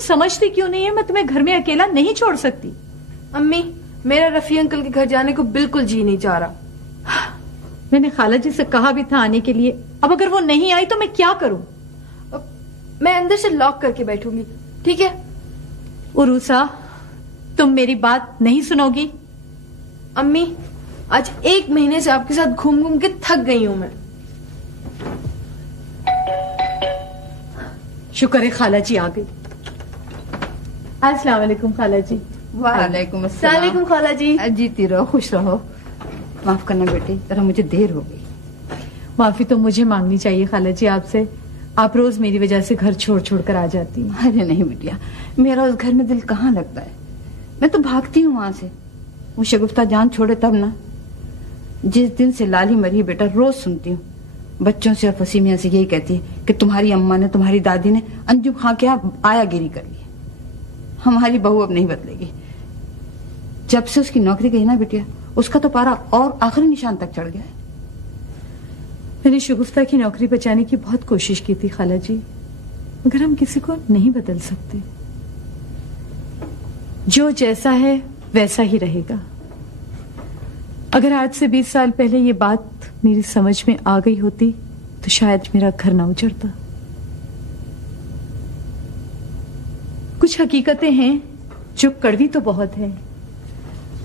समझती क्यों नहीं है? मैं तुम्हें घर में अकेला नहीं छोड़ सकती। अम्मी, मेरा रफी अंकल के घर जाने को बिल्कुल जी नहीं चाह रहा। मैंने खाला जी से कहा भी था आने के लिए। अब अगर वो नहीं आई तो मैं क्या करूं? मैं अंदर से लॉक करके बैठूंगी, ठीक है? उरूसा, तुम मेरी बात नहीं सुनोगी? अम्मी, आज 1 महीने से आपके साथ घूम घूम के थक गई हूं मैं। शुक्र है खाला जी आ गई। अस्सलाम वालेकुम खाला जी। वालेकुम अस्सलाम। सलाम खाला जी। जीती रहो, खुश रहो। माफ करना बेटी, जरा मुझे देर हो गई। माफी तो मुझे मांगनी चाहिए खाला जी आपसे। आप रोज मेरी वजह से घर छोड़ छोड़ कर आ जाती हैं। अरे नहीं बिटिया, मेरा उस घर में दिल कहाँ लगता है। मैं तो भागती हूँ वहां से। वो शगुफ्ता जान छोड़े तब ना। जिस दिन से लाली मरी बेटा, रोज सुनती हूँ बच्चों से और फसी मियां से यही कहती है कि तुम्हारी अम्मा ने, तुम्हारी दादी ने अंजुम खां के यहाँ आयागिरी कर ली। हमारी बहू अब नहीं बदलेगी। जब से उसकी नौकरी गई ना बिटिया, उसका तो पारा और आखिरी निशान तक चढ़ गया है। मैंने शगुफ्ता की नौकरी बचाने की बहुत कोशिश की थी खाला जी, मगर हम किसी को नहीं बदल सकते। जो जैसा है वैसा ही रहेगा। अगर आज से 20 साल पहले ये बात मेरी समझ में आ गई होती तो शायद मेरा घर ना उजड़ता। कुछ हकीकतें हैं जो कड़वी तो बहुत है,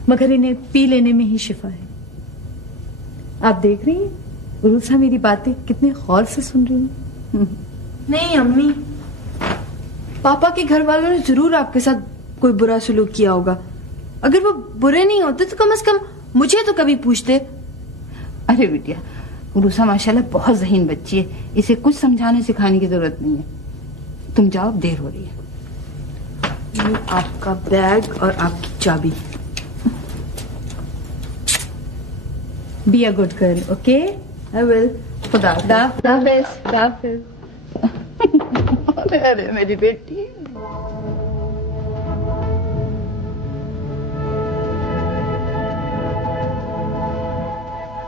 मगर इन्हें पी लेने में ही शिफा है। आप देख रही हैं उरूसा मेरी बातें कितने गौर से सुन रही हैं। नहीं अम्मी, पापा के घर वालों ने जरूर आपके साथ कोई बुरा सलूक किया होगा। अगर वो बुरे नहीं होते तो कम से कम मुझे तो कभी पूछते। अरे बिटिया, उरूसा माशाल्लाह बहुत ज़हीन बच्ची है। इसे कुछ समझाने सिखाने की जरूरत नहीं है। तुम जाओ, देर हो रही है। ये आपका बैग और आपकी चाबी। Be a good girl, okay? I will. खुदा हाफिज़। अरे मेरी बेटी।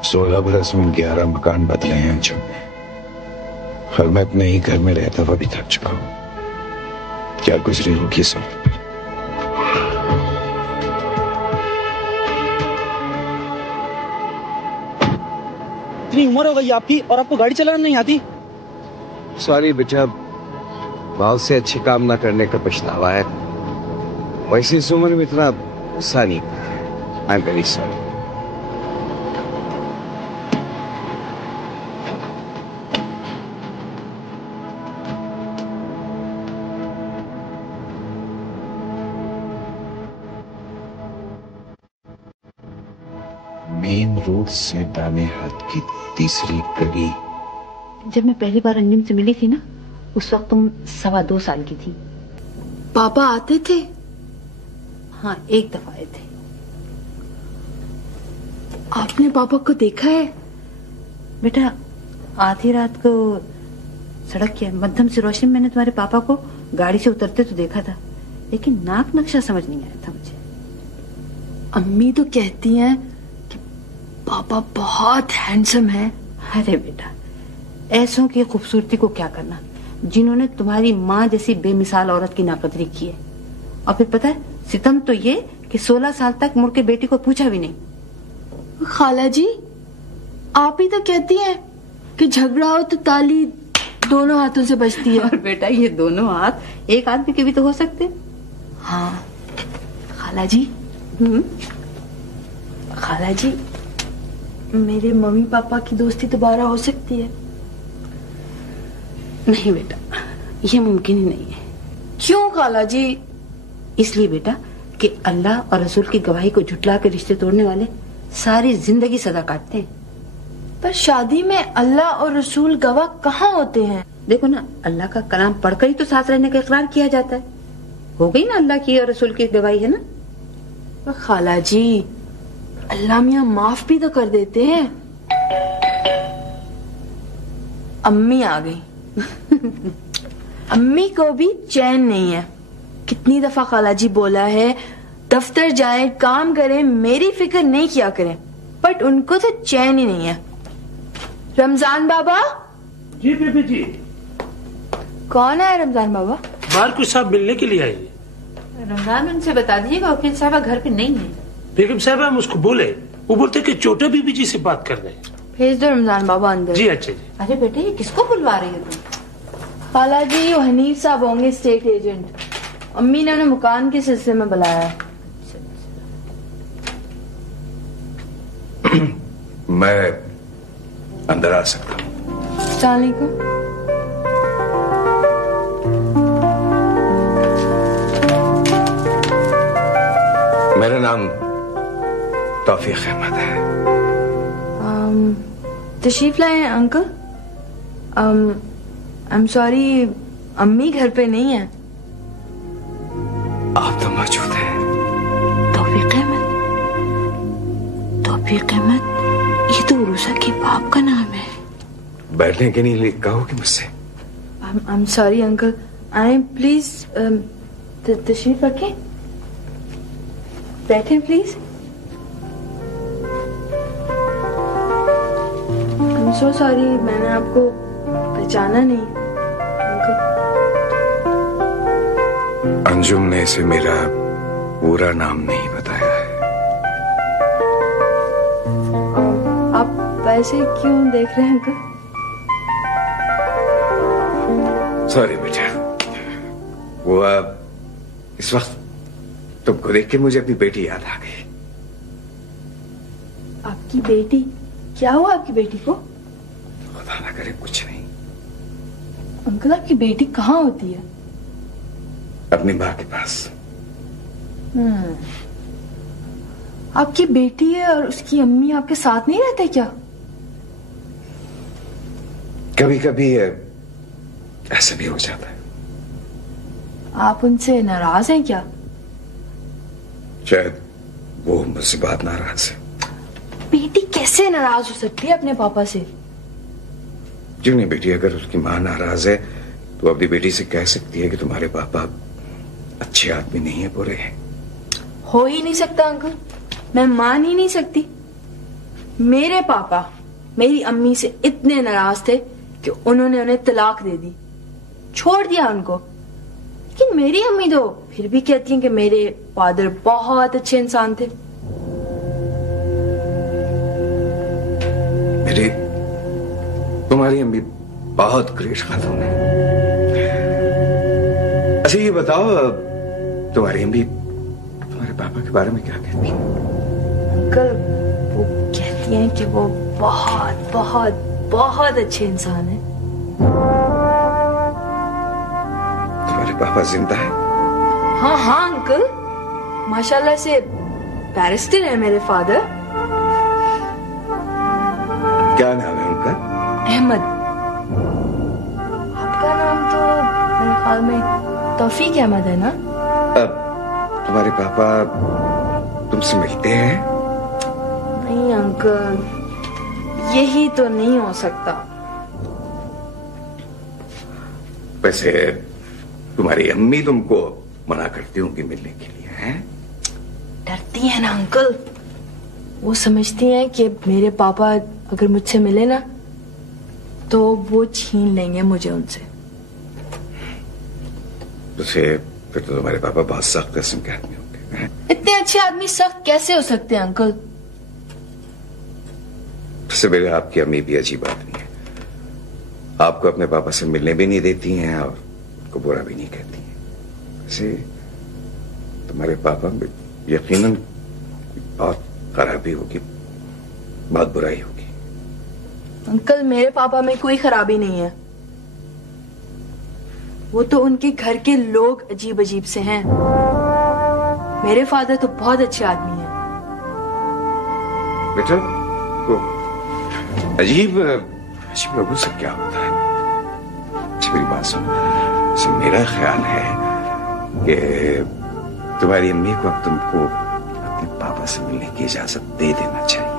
16 बरस में 11 मकान बदले हैं जो, और मैं अपने ही घर में रहता हुआ भी थक चुका हूँ। क्या गुजरी होगी सब। इतनी उम्र हो गई आपकी और आपको गाड़ी चलाना नहीं आती? सॉरी बेटा, बहुत से अच्छे काम ना करने का पछतावा है। वैसे इस उम्र में इतना गुस्सा नहीं। I am very sorry. Main road से दाने हाथ की तीसरी गली। जब मैं पहली बार अंजुम से मिली थी ना, उस वक्त तुम 2.25 साल की थी। पापा आते थे? हाँ, एक दफा आए थे। आपने पापा को देखा है? बेटा, आधी रात को सड़क के मध्यम से रोशनी में मैंने तुम्हारे पापा को गाड़ी से उतरते तो देखा था, लेकिन नाक नक्शा समझ नहीं आया था मुझे। अम्मी तो कहती हैं कि पापा बहुत हैंडसम है। अरे बेटा, ऐसों की खूबसूरती को क्या करना, जिन्होंने तुम्हारी माँ जैसी बेमिसाल औरत की नाकदरी की है। और फिर पता है, सितम तो ये कि 16 साल तक मुड़ के बेटी को पूछा भी नहीं। खाला जी, आप ही तो कहती हैं कि झगड़ा हो तो ताली दोनों हाथों से बजती है। और बेटा, ये दोनों हाथ एक आदमी के भी तो हो सकते। हाँ खाला जी। खाला जी, मेरे मम्मी पापा की दोस्ती दोबारा हो सकती है? नहीं बेटा, ये मुमकिन ही नहीं है। क्यों खाला जी? इसलिए बेटा कि अल्लाह और रसूल की गवाही को झुटला के रिश्ते तोड़ने वाले सारी जिंदगी सजा काटते हैं। पर शादी में अल्लाह और रसूल गवाह कहाँ होते हैं? देखो ना, अल्लाह का कलाम पढ़कर ही तो साथ रहने का इकरार किया जाता है। हो गई ना अल्लाह की और रसूल की गवाही, है ना? पर खाला जी, अल्लाह मियाँ माफ भी तो कर देते हैं। अम्मी आ गई। अम्मी को भी चैन नहीं है। कितनी दफा खाला जी बोला है दफ्तर जाएं, काम करें, मेरी फिक्र नहीं किया करें, बट उनको तो चैन ही नहीं है। रमजान बाबा। जी बीबी जी। कौन है रमजान बाबा? बाहर कुछ साहब मिलने के लिए आई है। रमजान, उनसे बता दीजिएगा वकील साहबा घर पे नहीं है। बेगम साहब हम उसको बोले, वो बोलते कि छोटे बीबी जी से बात कर रहे हैं। भेज दो रमजान बाबा अंदर। जी अच्छा जी। अरे बेटे, ये किसको बुलवा रही हो तुम? खाला जी, वो हनीफ साहब होंगे स्टेट एजेंट। अम्मी ने उन्हें मकान के सिलसिले में बुलाया है। मैं अंदर आ सकता हूँ? अस्सलाम वालेकुम। मेरा नाम तौफीक अहमद है। तशरीफ लाए अंकल। आई एम सॉरी, अम्मी घर पे नहीं है। आप तो मौजूद हैं। तौफीक अहमद, तौफीक अहमद, ये तो उरूसा के बाप का नाम है। बैठने के लिए कहोगे मुझसे? I am sorry uncle. I please तशरीफ रखें, बैठे please. I am so sorry, मैंने आपको पहचाना नहीं अंकल। अंजुम ने इसे मेरा पूरा नाम नहीं बताया है। आप वैसे क्यों देख रहे हैं अंकल? सॉरी बेटा, वो इस वक्त तुमको देख के मुझे अपनी बेटी याद आ गई। आपकी बेटी? क्या हुआ आपकी बेटी को? खुदा ना करे कुछ नहीं। अंकल, आपकी बेटी कहाँ होती है? अपनी माँ के पास। आपकी बेटी है और उसकी अम्मी आपके साथ नहीं रहते क्या? कभी कभी ऐसा भी हो जाता है। आप उनसे नाराज हैं क्या? शायद वो मुझसे बात नाराज है। बेटी कैसे नाराज हो सकती है अपने पापा से? क्यों नहीं बेटी, अगर उसकी माँ नाराज है तो अपनी बेटी से कह सकती है कि तुम्हारे पापा अच्छे आदमी नहीं है, बुरे हैं। हो ही नहीं सकता अंकल, मैं मान ही नहीं सकती। मेरे पापा मेरी अम्मी से इतने नाराज थे कि उन्होंने उन्हें तलाक दे दी, छोड़ दिया उनको। लेकिन मेरी अम्मी तो फिर भी कहती हैं कि मेरे फादर बहुत अच्छे इंसान थे। मेरी तुम्हारी अम्मी बहुत ग्रेट खातून है। अच्छा ये बताओ, तुम्हारी अम्मी तुम्हारे पापा के बारे में क्या कहती है? अंकल, वो कहती हैं कि वो बहुत बहुत बहुत अच्छे इंसान हैं। तुम्हारे पापा जिंदा है? हाँ हाँ अंकल, माशाल्लाह से बैरिस्टर है मेरे फादर। क्या नाम है उनका? अहमद। आपका नाम तो मेरे ख्याल में तौफीक अहमद है ना? अब तुम्हारे पापा तुमसे मिलते हैं? नहीं अंकल, यही तो नहीं हो सकता। वैसे तुम्हारी अम्मी तुमको मना करती होंगी मिलने के लिए, हैं? डरती है ना अंकल, वो समझती हैं कि मेरे पापा अगर मुझसे मिले ना तो वो छीन लेंगे मुझे उनसे। फिर तो तुम्हारे पापा बहुत सख्त किस्म के आदमी होंगे, हैं? इतने अच्छे आदमी सख्त कैसे हो सकते हैं अंकल? वैसे मेरे आपकी अम्मी भी अजीब आदमी है। आपको अपने पापा से मिलने भी नहीं देती हैं और उनको बुरा भी नहीं कहती हैं। वैसे तुम्हारे पापा में यकीनन बहुत खराबी होगी, बहुत बुराई होगी। अंकल, मेरे पापा में कोई खराबी नहीं है। वो तो उनके घर के लोग अजीब अजीब से हैं। मेरे फादर तो बहुत अच्छे आदमी हैं। बेटा, वो अजीब लोगों से क्या होता है? अच्छा मेरी बात सुनो, मेरा ख्याल है कि तुम्हारी अम्मी को अब तुमको अपने पापा से मिलने की इजाजत दे देना चाहिए।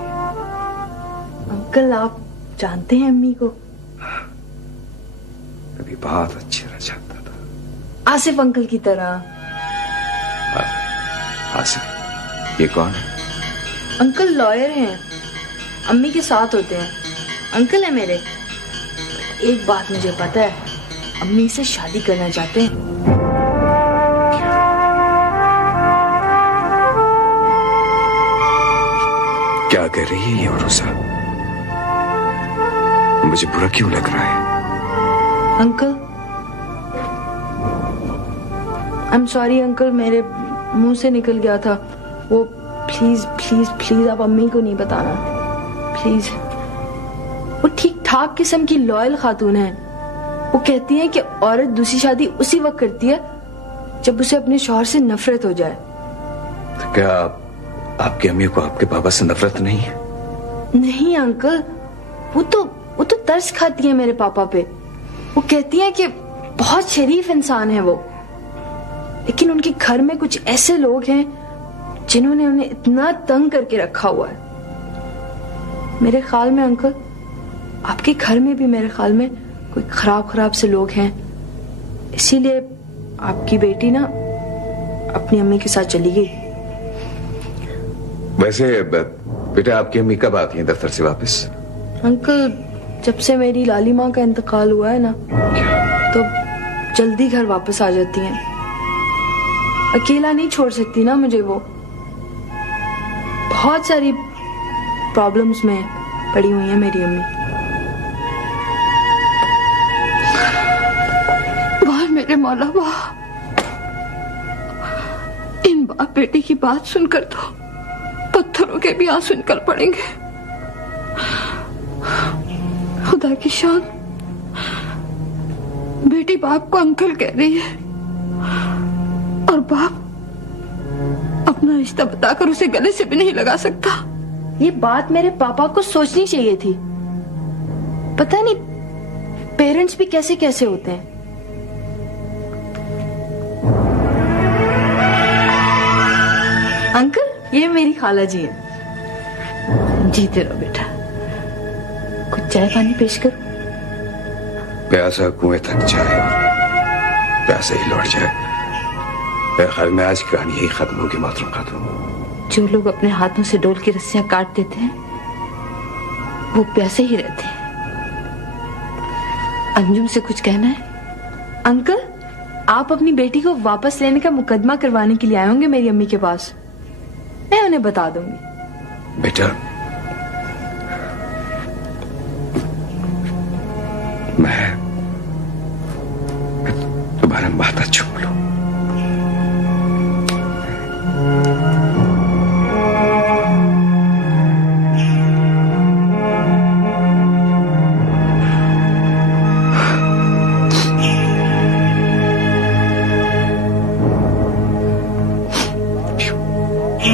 अंकल, आप जानते हैं अम्मी को? कभी बहुत अच्छे रह जाता था। आसिफ अंकल की तरह। आसिफ? ये कौन है? अंकल लॉयर हैं, अम्मी के साथ होते हैं। अंकल है मेरे। एक बात मुझे पता है, अम्मी से शादी करना चाहते हैं। क्या कह रही है ये उरुसा? मुझे बुरा क्यों लग रहा है? Uncle, I am sorry uncle, मेरे मुंह से निकल गया था वो। प्लीज प्लीज प्लीज आप अम्मी को नहीं बताना, प्लीज। वो ठीक ठाक किस्म की लॉयल खातून है। वो कहती है कि औरत दूसरी शादी उसी वक्त करती है जब उसे अपने शौहर से नफरत हो जाए। तो क्या आपकी अम्मी को आपके पापा से नफरत नहीं है? नहीं अंकल, वो तो तरस खाती है मेरे पापा पे। वो कहती है कि बहुत शरीफ इंसान है वो, लेकिन उनके घर में कुछ ऐसे लोग हैं जिन्होंने उन्हें इतना तंग करके रखा हुआ है। मेरे ख्याल में अंकल, आपके घर में भी मेरे ख्याल में कोई खराब से लोग हैं। इसीलिए आपकी बेटी ना अपनी अम्मी के साथ चली गई। वैसे बेटा, आपकी अम्मी कब आती हैं दफ्तर से वापस? अंकल, जब से मेरी लाली माँ का इंतकाल हुआ है ना, तो जल्दी घर वापस आ जाती हैं। अकेला नहीं छोड़ सकती ना मुझे वो। बहुत सारी प्रॉब्लम्स में पड़ी हुई है मेरी अम्मी। वाह मेरे मौला वाह, इन बाप बेटी की बात सुनकर तो पत्थरों के भी आंसू निकल पड़ेंगे। खुदा की शान, बेटी बाप को अंकल कह रही है और बाप अपना रिश्ता बताकर उसे गले से भी नहीं लगा सकता। ये बात मेरे पापा को सोचनी चाहिए थी। पता नहीं पेरेंट्स भी कैसे कैसे होते हैं। अंकल, ये मेरी खाला जी है। जीते रहो बेटा। कुछ चाय पानी पेश करो? प्यासा कुएं तक जाए और प्यासे ही लौट जाए। मेरे ख्याल में आज की कहानी यही खत्म होगी मोहतरम खातून। जो लोग अपने हाथों से डोल की रस्सियां काट देते हैं वो प्यासे ही रहते हैं। अंजुम से कुछ कहना है? अंकल, आप अपनी बेटी को वापस लेने का मुकदमा करवाने के लिए आए होंगे मेरी अम्मी के पास। मैं उन्हें बता दूंगी। बेटा, मैं तुम्हारा माथा चूम लूं।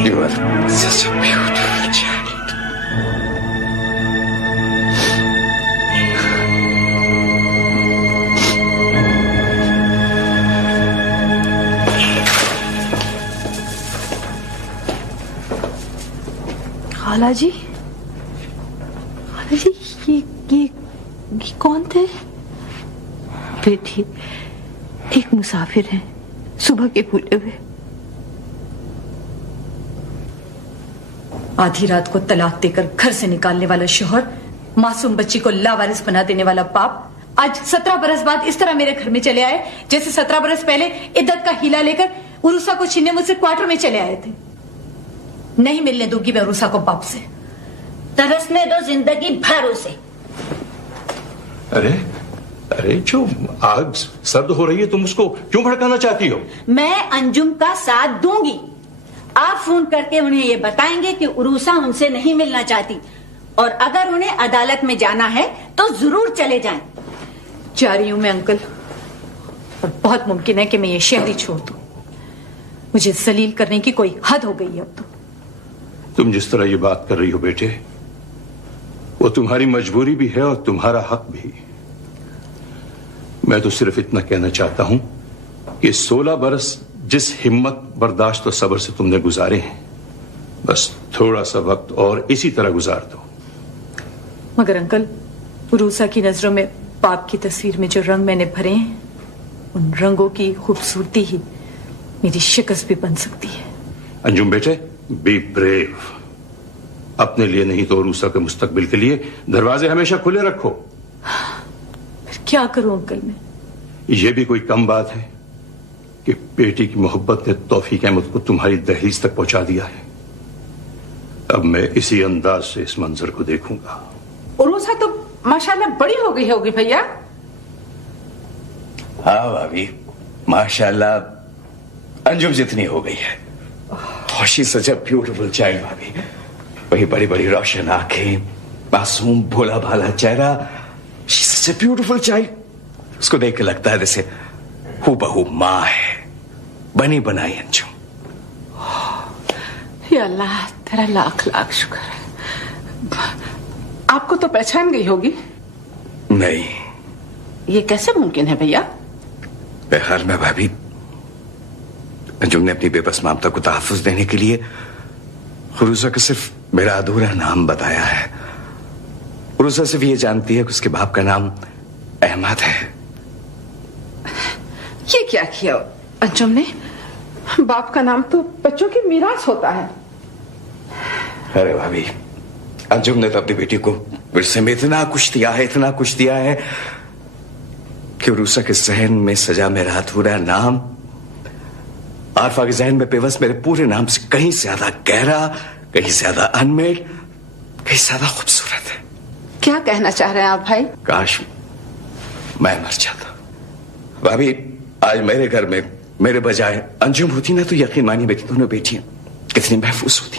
You are such a beautiful child. खाला जी, ये कौन थे? बेटी, एक मुसाफिर है, सुबह के भूले हुए। आधी रात को तलाक देकर घर से निकालने वाला शोहर, मासूम बच्ची को लावारिस बना देने वाला बाप, आज 17 बरस बाद इस तरह मेरे घर में चले आए जैसे 17 बरस पहले इद्दत का हीला लेकर उरुसा को छीनने मुझसे क्वार्टर में चले आए थे। नहीं मिलने दूंगी मैं उरुसा को बाप से। तरसने दो जिंदगी भर उसे। अरे जो आग सर्द हो रही है, तुम उसको क्यों भड़काना चाहती हो? मैं अंजुम का साथ दूंगी। आप फोन करके उन्हें ये बताएंगे कि उरूसा उनसे नहीं मिलना चाहती, और अगर उन्हें अदालत में जाना है तो जरूर चले जाएं। जा रही हूं मैं अंकल, और बहुत मुमकिन है कि मैं ये शहर ही छोड़ दूं। मुझे जलील करने की कोई हद हो गई है अब तो। तुम जिस तरह ये बात कर रही हो बेटे, वो तुम्हारी मजबूरी भी है और तुम्हारा हक भी। मैं तो सिर्फ इतना कहना चाहता हूं कि 16 बरस जिस हिम्मत, बर्दाश्त और सब्र से तुमने गुजारे हैं, बस थोड़ा सा वक्त और इसी तरह गुजार दो। मगर अंकल, उरूसा की नजरों में बाप की तस्वीर में जो रंग मैंने भरे हैं, उन रंगों की खूबसूरती ही मेरी शिकस्त भी बन सकती है। अंजुम बेटे, बी ब्रेव। अपने लिए नहीं तो उरूसा के मुस्तकबिल के लिए दरवाजे हमेशा खुले रखो। फिर क्या करूं अंकल मैं? यह भी कोई कम बात है कि बेटी की मोहब्बत ने तौफीक अहमद को तुम्हारी दहलीज तक पहुंचा दिया है। अब मैं इसी अंदाज से इस मंजर को देखूंगा। उरूसा तो माशाल्लाह बड़ी हो गई होगी भैया। हाँ भाभी, माशाल्लाह अंजुम जितनी हो गई है। She is such a beautiful child भाभी। वही बड़ी बड़ी रोशन आंखें, मासूम भोला भाला चेहरा। She is such a beautiful child. उसको देख के लगता है जैसे हूबहू माँ है, बनी बनाई अंजुम। या अल्लाह, तेरा लाख लाख शुक्र है। आपको तो पहचान गई होगी। नहीं, ये कैसे मुमकिन है भैया? बहरहाल में भाभी, अंजुम ने अपनी बेबस ममता को तहफ्फुज देने के लिए खुरूसा को सिर्फ मेरा अधूरा नाम बताया है। खुरूसा सिर्फ ये जानती है कि उसके बाप का नाम अहमद है। ये क्या किया अंजुम ने? बाप का नाम तो बच्चों की मीरास होता है। अरे भाभी, अंजुम ने तो अपनी बेटी को विरसे में इतना कुछ दिया है, इतना कुछ दिया है कि उरूसा के जहन में सजा मेरा अधूरा नाम, आरफा के जहन में पेवस मेरे पूरे नाम से कहीं ज्यादा गहरा, कहीं ज्यादा अनमेल, कहीं ज्यादा खूबसूरत है। क्या कहना चाह रहे हैं आप भाई? काश मैं मर जाता। भाभी, आज मेरे घर में मेरे बजाय अंजुम होती ना तो यकीन मानिए मेरी दोनों बेटियां कितनी महफूज होती।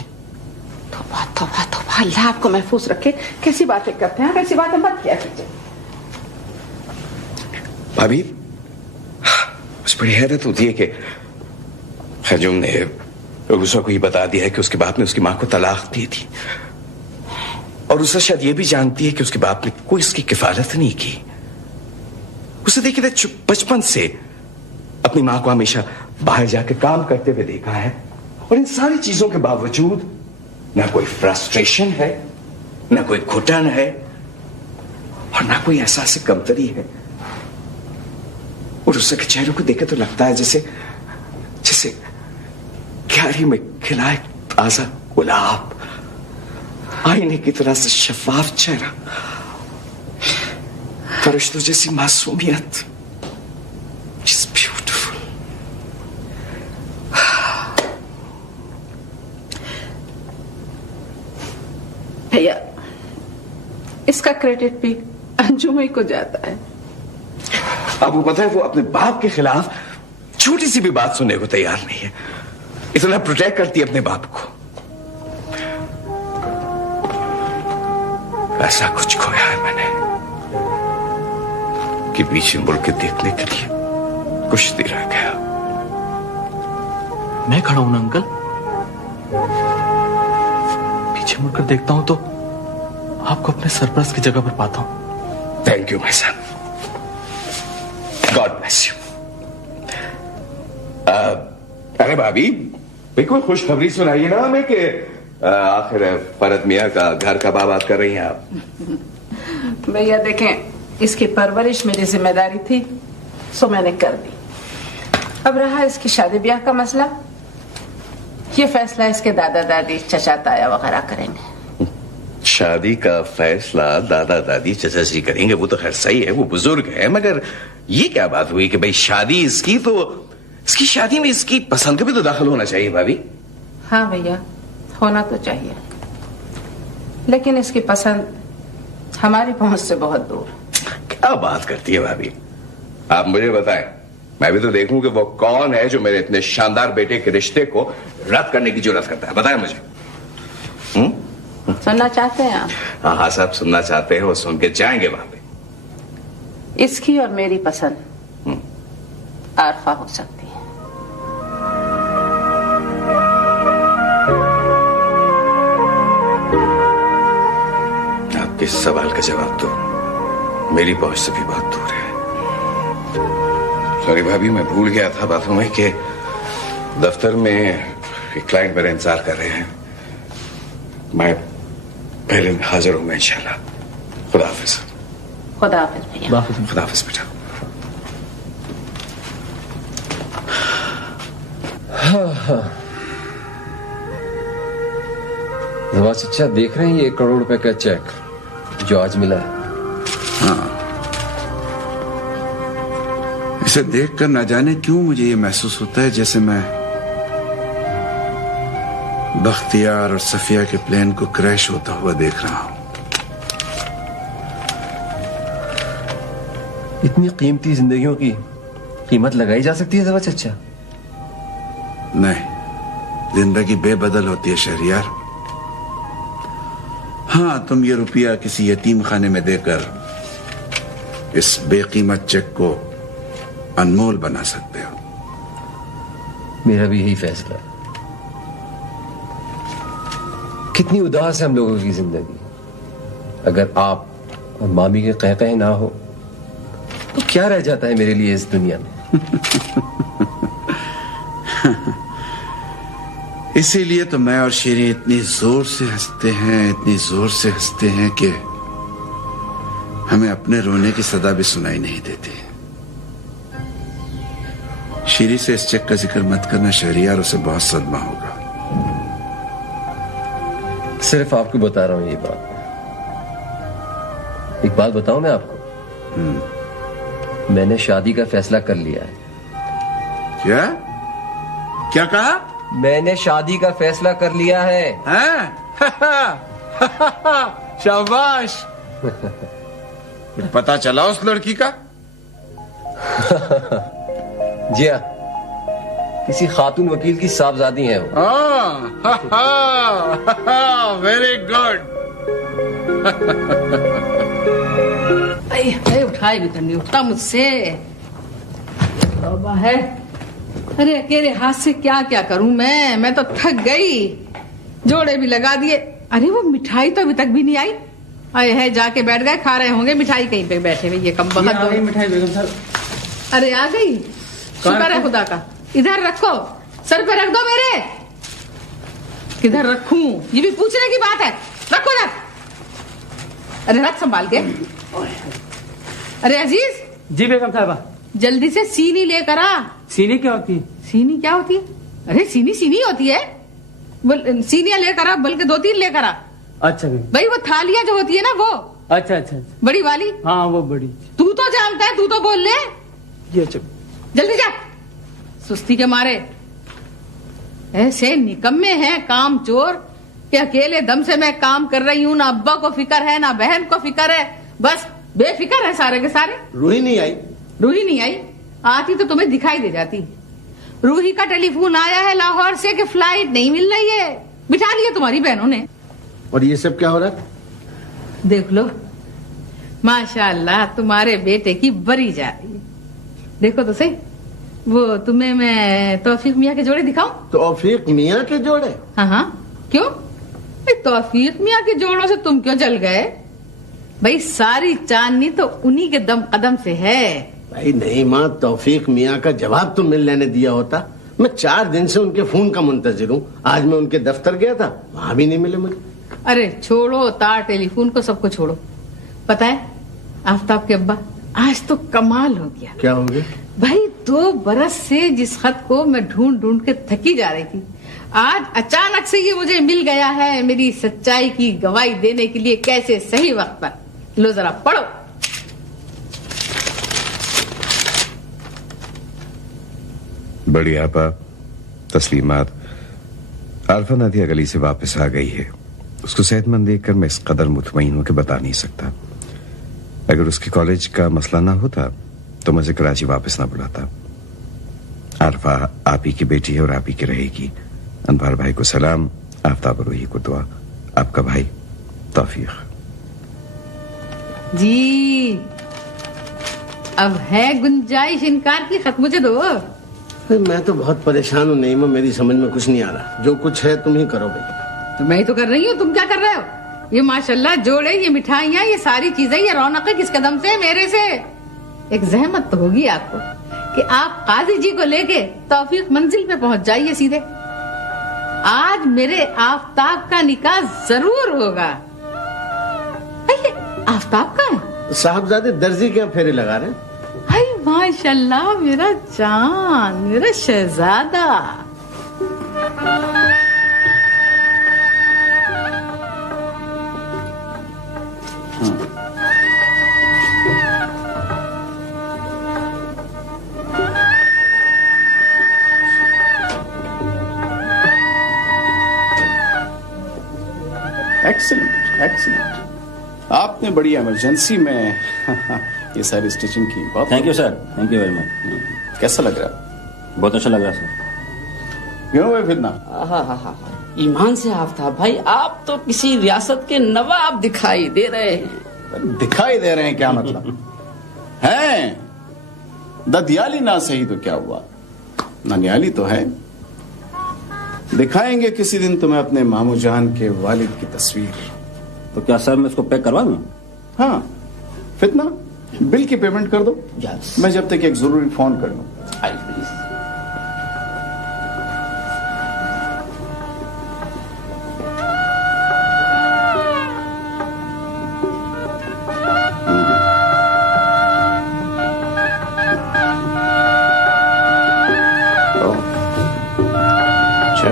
तौबा तौबा तौबा, अल्लाह आपको महफूज रखे। कैसी बातें करते हैं, कैसी बातें मत किया कीजिए। भाभी, मुझे बड़ी हैरत होती है कि अंजुम ने उरूसा को ये बता दिया है कि उसके बाप ने उसकी मां को तलाक दी थी, और उसे शायद ये भी जानती है कि उसके बाप ने कोई इसकी किफालत नहीं की। उसे देखिए बचपन से अपनी मां को हमेशा बाहर जाकर काम करते हुए देखा है, और इन सारी चीजों के बावजूद ना कोई फ्रस्ट्रेशन है, ना कोई घुटन है, और ना कोई एहसास कमतरी है। और उसके चेहरे को देखे तो लगता है जैसे जैसे क्यारी में खिला एक ताजा गुलाब, आईने की तरह से शफाफ चेहरा, फरिश्तों जैसी मासूमियत। She's beautiful. भैया, इसका क्रेडिट भी अंजुम ही को जाता है। आपको पता है वो अपने बाप के खिलाफ छोटी सी भी बात सुनने को तैयार नहीं है। इतना प्रोटेक्ट करती है अपने बाप को। ऐसा कुछ खोया है मैंने कि पीछे मुड़ के देखने के लिए कुछ नहीं रह गया। मैं खड़ा हूं ना अंकल, पीछे मुड़कर देखता हूं तो आपको अपने सरपरस्त की जगह पर पाता हूं। Thank you my son, God bless you. अरे भाभी, बिल्कुल खुशखबरी सुनाइए ना हमें कि आखिर फरद मियाँ का घर कब आबाद कर रही हैं आप? भैया देखें, इसकी परवरिश मेरी जिम्मेदारी थी, सो मैंने कर दी। अब रहा इसकी शादी ब्याह का मसला, ये फैसला इसके दादा दादी चचा ताया वगैरह करेंगे। शादी का फैसला दादा दादी चचा जी करेंगे, वो तो खैर सही है, वो बुजुर्ग है, मगर ये क्या बात हुई कि भाई शादी इसकी, तो इसकी शादी में इसकी पसंद का भी तो दाखिल होना चाहिए भाभी। हाँ भैया, होना तो चाहिए, लेकिन इसकी पसंद हमारी पहुंच से बहुत दूर। क्या बात करती है भाभी, आप मुझे बताएं, मैं भी तो देखूं कि वो कौन है जो मेरे इतने शानदार बेटे के रिश्ते को रद्द करने की जुर्रत करता है। बताएं मुझे। सुनना चाहते हैं आप? हाँ हाँ साहब, सुनना चाहते हैं, वो सुन के जाएंगे वहां पे। इसकी और मेरी पसंद आरफा हो सकती है। आपके इस सवाल का जवाब तो मेरी पहुंच से भी बहुत दूर है। सॉरी भाभी, मैं भूल गया था बातों में कि दफ्तर में एक क्लाइंट मेरा इंतजार कर रहे हैं। मैं पहले हाजिर हूंगा इंशाल्लाह। खुदा हाफिज। खुदा हाफिज भैया। खुदा हाफिज बेटा। नवाज चाचा देख रहे हैं ये 1 करोड़ रुपए का चेक जो आज मिला है? हाँ, उसे देखकर न जाने क्यों मुझे ये महसूस होता है जैसे मैं बख्तियार और सफिया के प्लेन को क्रैश होता हुआ देख रहा हूं। इतनी कीमती जिंदगियों की कीमत लगाई जा सकती है जवा चचा? नहीं, जिंदगी बेबदल होती है शहरियार। हाँ, तुम ये रुपया किसी यतीम खाने में देकर इस बेकीमत चेक को अनमोल बना सकते हो। मेरा भी यही फैसला है। कितनी उदास है हम लोगों की जिंदगी। अगर आप और मामी के कहकहे ना हो तो क्या रह जाता है मेरे लिए इस दुनिया में? इसीलिए तो मैं और शीरी इतनी जोर से हंसते हैं कि हमें अपने रोने की सदा भी सुनाई नहीं देती। शीरी से इस चेक का जिक्र मत करना शहरियार, उसे बहुत सदमा होगा। सिर्फ आपको बता रहा हूं ये बात। एक बात बताऊं मैं आपको? मैंने शादी का फैसला कर लिया है। क्या क्या कहा? मैंने शादी का फैसला कर लिया है। शाबाश। पता चला उस लड़की का? जी हाँ, किसी खातून वकील की साहबजादी है वो। Very good. उठाए भी तो नहीं उठता मुझसे। तौबा है। अरे अकेले हाथ से क्या क्या करूं मैं तो थक गई। जोड़े भी लगा दिए। अरे वो मिठाई तो अभी तक भी नहीं आई। आए है जाके बैठ गए, खा रहे होंगे मिठाई कहीं पे बैठे हुए। ये कम बखत दो मिठाई बेगम साहब। अरे आ गई, शुक्र है खुदा का। इधर रखो, सर पे रख दो मेरे। किधर रखूं ये भी पूछने की बात है। रखो ना। अरे रख संभाल के। अरे अजीज। जी बेगम साहबा। जल्दी से सीनी लेकर आ। सीनी क्या होती है? सीनी क्या होती है? अरे सीनी होती है। सीनियां लेकर आ, बल्कि 2-3 लेकर आ। अच्छा भाई वो थालियां जो होती है ना वो। अच्छा। बड़ी वाली। हाँ वो बड़ी। तू तो जानता है, तू तो बोल ले। जी अच्छा। जल्दी जा। सुस्ती के मारे ऐसे निकम्मे हैं काम चोर कि अकेले दम से मैं काम कर रही हूँ। ना अब्बा को फिक्र है, ना बहन को फिक्र है, बस बेफिक्र है सारे के सारे। रूही नहीं आई? रूही नहीं आई। आती तो तुम्हें दिखाई दे जाती। रूही का टेलीफोन आया है लाहौर से कि फ्लाइट नहीं मिल रही है। बिठा लिया तुम्हारी बहनों ने। और ये सब क्या हो रहा है? देख लो, माशाअल्लाह तुम्हारे बेटे की बरी जा रही है। देखो तो सही, वो तुम्हें मैं तौफीक मियाँ के जोड़े दिखाऊं? तौफीक मियाँ के जोड़े? हाँ। क्यों? तौफीक मियाँ के जोड़ों से तुम क्यों जल गए? भाई सारी चांदनी तो उन्हीं के दम कदम से है। भाई नहीं माँ, तौफीक मियाँ का जवाब तो मिल लेने दिया होता। मैं 4 दिन से उनके फोन का मुंतजिर हूँ। आज मैं उनके दफ्तर गया था, वहां भी नहीं मिले मुझे। अरे छोड़ो तार टेलीफोन को, सबको छोड़ो। पता है आफ्ताब के अब्बा, आज तो कमाल हो गया। क्या हो गया? भाई 2 बरस से जिस खत को मैं ढूंढ के थकी जा रही थी, आज अचानक से ये मुझे मिल गया है। मेरी सच्चाई की गवाही देने के लिए कैसे सही वक्त पर। लो जरा पढ़ो। बड़ी आपा तस्लीमात। आरफा नादिया गली से वापस आ गई है। उसको सेहतमंद देखकर मैं इस कदर मुतमईन हूं कि बता नहीं सकता। अगर उसके कॉलेज का मसला ना होता तो मुझे कराची वापस ना बुलाता। आरफा आप ही की बेटी है और आप ही की रहेगी। अनवार भाई को सलाम, आफ्ताब रूही को दुआ। आपका भाई तौफीक। जी अब है गुंजाइश इनकार की, खत मुझे दो। मैं तो बहुत परेशान हूँ नईमा, मेरी समझ में कुछ नहीं आ रहा। जो कुछ है तुम ही करो भाई। तो मैं ही तो कर रही हूँ, तुम क्या कर रहे हो? ये माशाल्लाह जोड़े, ये मिठाइयाँ, ये सारी चीजें, ये रौनक किस कदम से? मेरे से। एक जहमत तो होगी आपको कि आप काजी जी को लेके तौफीक मंजिल पे पहुंच जाइए सीधे। आज मेरे आफ्ताब का निकाह जरूर होगा। आफ्ताब का है? साहबजादे दर्जी क्या फेरे लगा रहे? हाय माशाल्लाह, मेरा जान, मेरा शहजादा। Excellent excellent. आपने बड़ी इमरजेंसी में ये सारी स्टिचिंग की। बहुत thank you sir, thank you very much. कैसा लग रहा है? बहुत अच्छा लग रहा है सर। क्यों भाई फितना? ईमान से आफ्ताब भाई, आप तो किसी रियासत के नवाब दिखाई दे रहे हैं। दिखाई दे रहे हैं क्या मतलब? हैं ददियाली ना सही तो क्या हुआ, ननियाली तो है। दिखाएंगे किसी दिन तुम्हें अपने मामू जान के वालिद की तस्वीर। तो क्या सर मैं इसको पैक करवा दूं? हाँ, फितना बिल की पेमेंट कर दो। मैं जब तक एक जरूरी फोन कर लूं।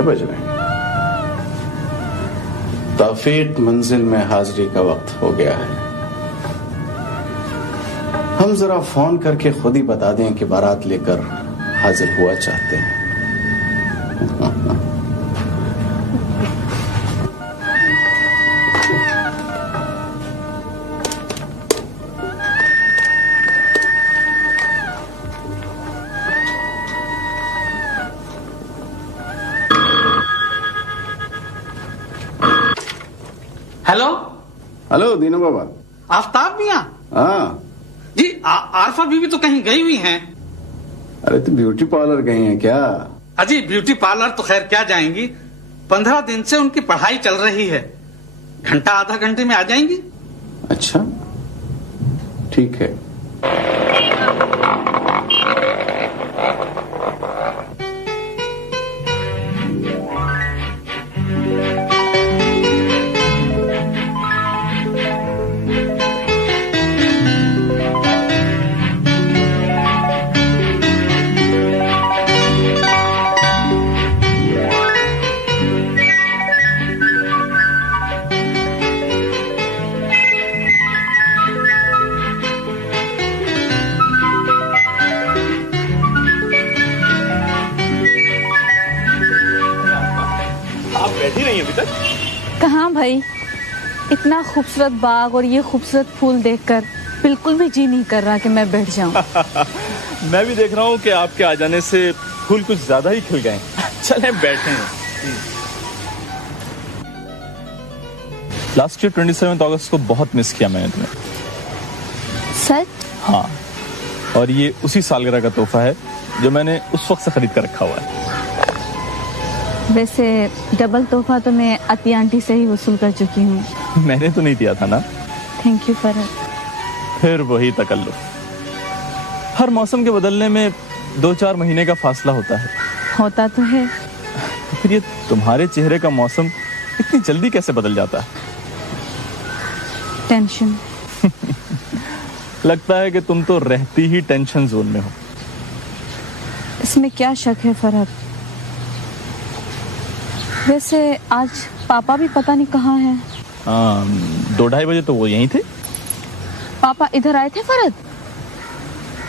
बज रहे हैं। तौफीक मंजिल में हाजिरी का वक्त हो गया है। हम जरा फोन करके खुद ही बता दें कि बारात लेकर हाजिर हुआ चाहते हैं। हेलो हेलो दीनू बाबा। आफ्ताब मियाँ? हाँ जी, आरफा बीवी तो कहीं गई हुई हैं। अरे तो ब्यूटी पार्लर गई हैं क्या? अजी ब्यूटी पार्लर तो खैर क्या जाएंगी, 15 दिन से उनकी पढ़ाई चल रही है, घंटा आधा घंटे में आ जाएंगी। अच्छा ठीक है। कहाँ भाई, इतना खूबसूरत बाग और ये खूबसूरत फूल देखकर बिल्कुल भी जी नहीं कर रहा कि मैं बैठ जाऊं। मैं भी देख रहा हूँ कि आपके आ जाने से फूल कुछ ज्यादा ही खिल गए। चलें बैठे हैं। लास्ट ईयर 27 अगस्त को बहुत मिस किया मैंने तुम्हें। सच? हाँ, और ये उसी सालगिरह का तोहफा है जो मैंने उस वक्त से खरीद कर रखा हुआ है। वैसे डबल तोहफा तो मैं अति आंटी से ही वसूल कर चुकी हूँ। मैंने तो नहीं दिया था ना। Thank you Farhat. फिर वही तकल्लुफ, हर मौसम के बदलने में 2-4 महीने का फासला होता है। होता तो है। तो फिर ये तुम्हारे चेहरे का मौसम इतनी जल्दी कैसे बदल जाता है? टेंशन। लगता है कि तुम तो रहती ही टेंशन जोन में हो। इसमें क्या शक है फरहत। वैसे आज पापा भी पता नहीं कहाँ हैं। 2-2:30 बजे तो वो यहीं थे। पापा इधर आए थे फरहत?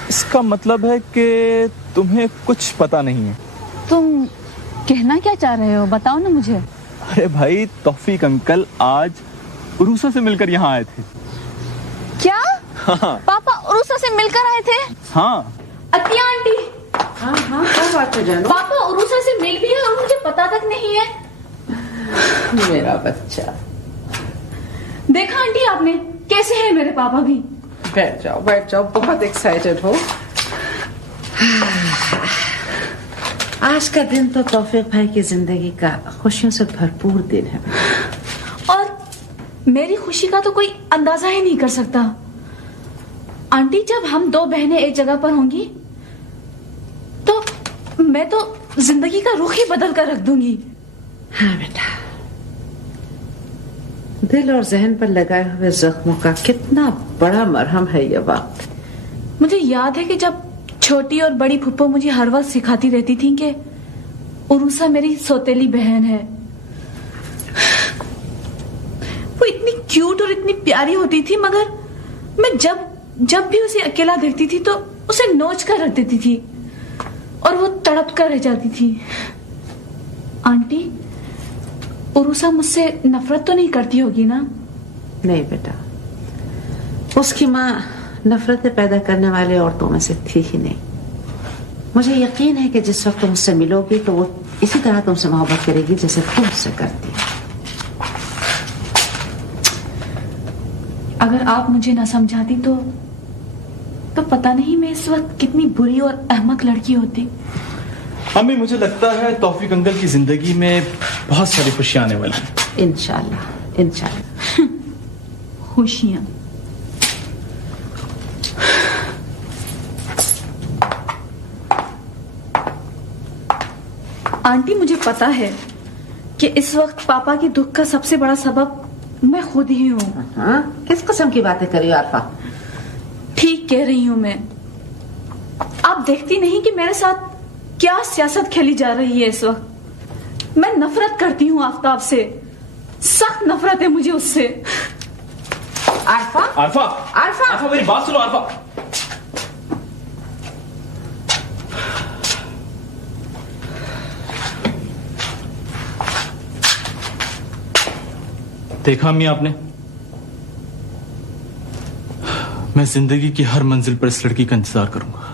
इसका मतलब है कि तुम्हें कुछ पता नहीं है। तुम कहना क्या चाह रहे हो, बताओ ना मुझे। अरे भाई, तौफीक अंकल आज उरूसा से मिलकर यहाँ आए थे। क्या? हाँ। पापा उरूसा से मिलकर आए थे? हाँ। अत्ती आंटी। हाँ हाँ, क्या बात है जानू? पापा उरूसा से मिल भी है और मुझे पता तक नहीं है। मेरा बच्चा। देखा आंटी आपने, कैसे है मेरे पापा भी। बैठ जाओ बैठ जाओ, बहुत एक्साइटेड हो। आज का दिन तो तौफीक भाई की जिंदगी का खुशियों से भरपूर दिन है और मेरी खुशी का तो कोई अंदाजा ही नहीं कर सकता। आंटी, जब हम 2 बहनें एक जगह पर होंगी तो मैं तो जिंदगी का रुख ही बदल कर रख दूंगी। हाँ बेटा, दिल और जहन पर लगाए हुए जख्मों का कितना बड़ा मरहम है ये वक्त। मुझे याद है कि जब छोटी और बड़ी फुप्पो मुझे हर वक्त सिखाती रहती थी कि उरूसा मेरी सौतेली बहन है। वो इतनी क्यूट और इतनी प्यारी होती थी, मगर मैं जब भी उसे अकेला देखती थी तो उसे नोच कर रख देती थी और वो तड़प कर रह जाती थी। आंटी, उरूसा मुझसे नफरत तो नहीं करती होगी ना? नहीं बेटा, उसकी माँ नफरतें पैदा करने वाले औरतों में से थी ही नहीं। मुझे यकीन है कि जिस वक्त तुम उससे मिलोगी तो वो इसी तरह तुमसे मोहब्बत करेगी जैसे तुम उससे करती है। अगर आप मुझे ना समझाती तो पता नहीं मैं इस वक्त कितनी बुरी और अहमक लड़की होती। अम्मी, मुझे लगता है तौफीक अंकल की जिंदगी में बहुत सारी खुशियां आने वाली हैं। इंशाल्लाह इंशाल्लाह। खुशियां? आंटी, मुझे पता है कि इस वक्त पापा के दुख का सबसे बड़ा सबब मैं खुद ही हूँ। हाँ? किस किस्म की बातें करी आरफा? ठीक कह रही हूँ मैं। आप देखती नहीं कि मेरे साथ क्या सियासत खेली जा रही है इस वक्त? मैं नफरत करती हूँ आफ्ताब से, सख्त नफरत है मुझे उससे। आरफा आरफा आरफा आरफा, मेरी बात सुनो आरफा। देखा अम्मी आपने, मैं जिंदगी की हर मंजिल पर इस लड़की का इंतजार करूंगा।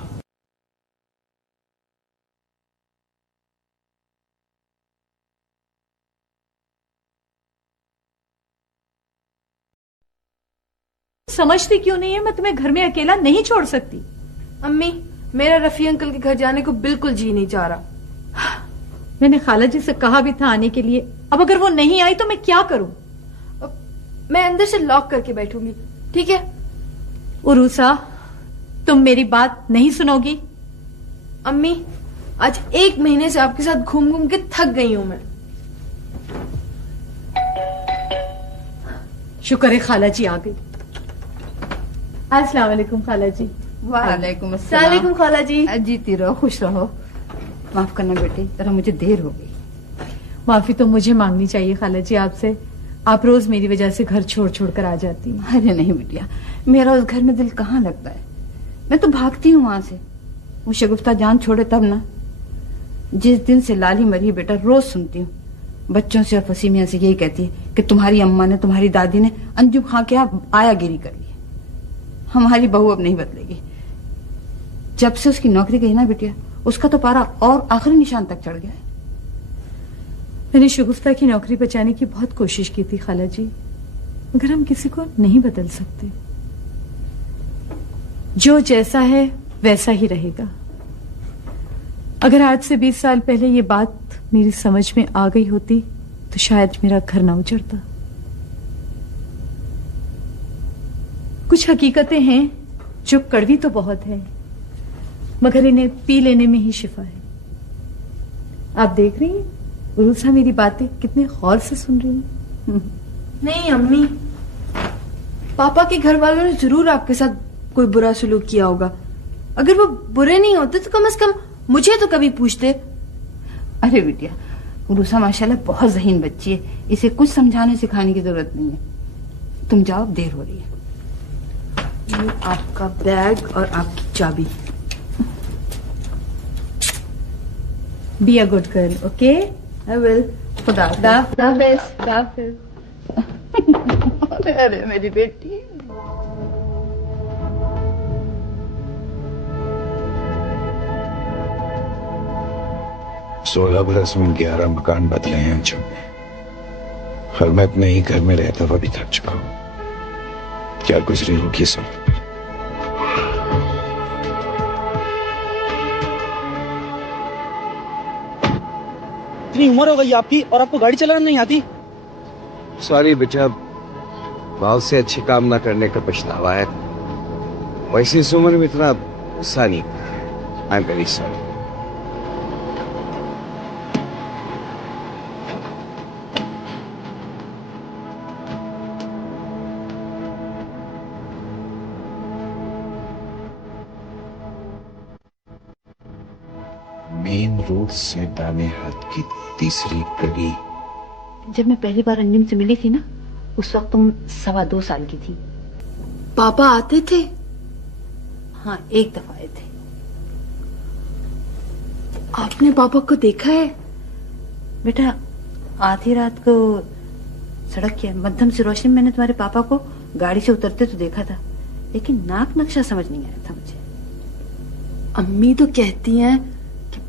समझती क्यों नहीं है? मैं तुम्हें घर में अकेला नहीं छोड़ सकती। अम्मी, मेरा रफी अंकल के घर जाने को बिल्कुल जी नहीं चाह रहा। मैंने खाला जी से कहा भी था आने के लिए। अब अगर वो नहीं आई तो मैं क्या करूं? मैं अंदर से लॉक करके बैठूंगी, ठीक है? उरूसा, तुम मेरी बात नहीं सुनोगी? अम्मी, आज 1 महीने से आपके साथ घूम घूम के थक गई हूं मैं। शुक्र है खाला जी आ गई। अस्सलाम वालेकुम खाला जी। वालेकुम अस्सलाम। सलाम खाला जी। जीती रहो, खुश रहो। माफ करना बेटी, जरा मुझे देर हो गई। माफी तो मुझे मांगनी चाहिए खाला जी आपसे। आप रोज मेरी वजह से घर छोड़ छोड़ कर आ जाती हैं। अरे नहीं बिटिया, मेरा उस घर में दिल कहाँ लगता है। मैं तो भागती हूँ वहां से। वो शगुफ्ता जान छोड़े तब ना। जिस दिन से लाली मरी बेटा, रोज सुनती हूँ बच्चों से और फसीमिया से यही कहती है कि तुम्हारी अम्मा ने, तुम्हारी दादी ने अंजुम खां के आयागिरी कर ली। हमारी बहू अब नहीं बदलेगी। जब से उसकी नौकरी गई ना बिटिया, उसका तो पारा और आखिरी निशान तक चढ़ गया है। मैंने शगुफ्ता की नौकरी बचाने की बहुत कोशिश की थी खाला जी, मगर हम किसी को नहीं बदल सकते। जो जैसा है वैसा ही रहेगा। अगर आज से 20 साल पहले ये बात मेरी समझ में आ गई होती तो शायद मेरा घर ना उजड़ता। कुछ हकीकतें हैं जो कड़वी तो बहुत है, मगर इन्हें पी लेने में ही शिफा है। आप देख रही हैं उरूसा मेरी बातें कितने गौर से सुन रही है। नहीं अम्मी, पापा के घर वालों ने जरूर आपके साथ कोई बुरा सलूक किया होगा। अगर वो बुरे नहीं होते तो कम से कम मुझे तो कभी पूछते। अरे बिटिया, उरूसा माशाल्लाह बहुत ज़हीन बच्ची है। इसे कुछ समझाने सिखाने की जरूरत नहीं है। तुम जाओ, देर हो रही है। आपका बैग और आपकी चाबी। Be a good girl, okay? I will. खुदा हाफिज़। अरे मेरी बेटी। 16 बरस में 11 मकान बदले हैं अंजुम ने, और मैं अपने ही घर में रहता हुआ भी थक चुका हूं। क्या गुजरी होगी इस वक्त? इतनी उम्र हो गई आपकी और आपको गाड़ी चलाना नहीं आती? सॉरी बेटा, भाव से अच्छे काम ना करने का पछतावा है। वैसे इस उम्र में इतना गुस्सा नहीं। I am very sorry. Main road से दाने हाथ की तीसरी गली। जब मैं पहली बार अंजुम से मिली थी ना, उस वक्त तुम 2.25 साल की थी। पापा आते थे? हाँ, एक दफा आए थे। आपने पापा को देखा है? बेटा, आधी रात को सड़क के मध्यम से रोशनी में मैंने तुम्हारे पापा को गाड़ी से उतरते तो देखा था, लेकिन नाक नक्शा समझ नहीं आया था मुझे। अम्मी तो कहती हैं कि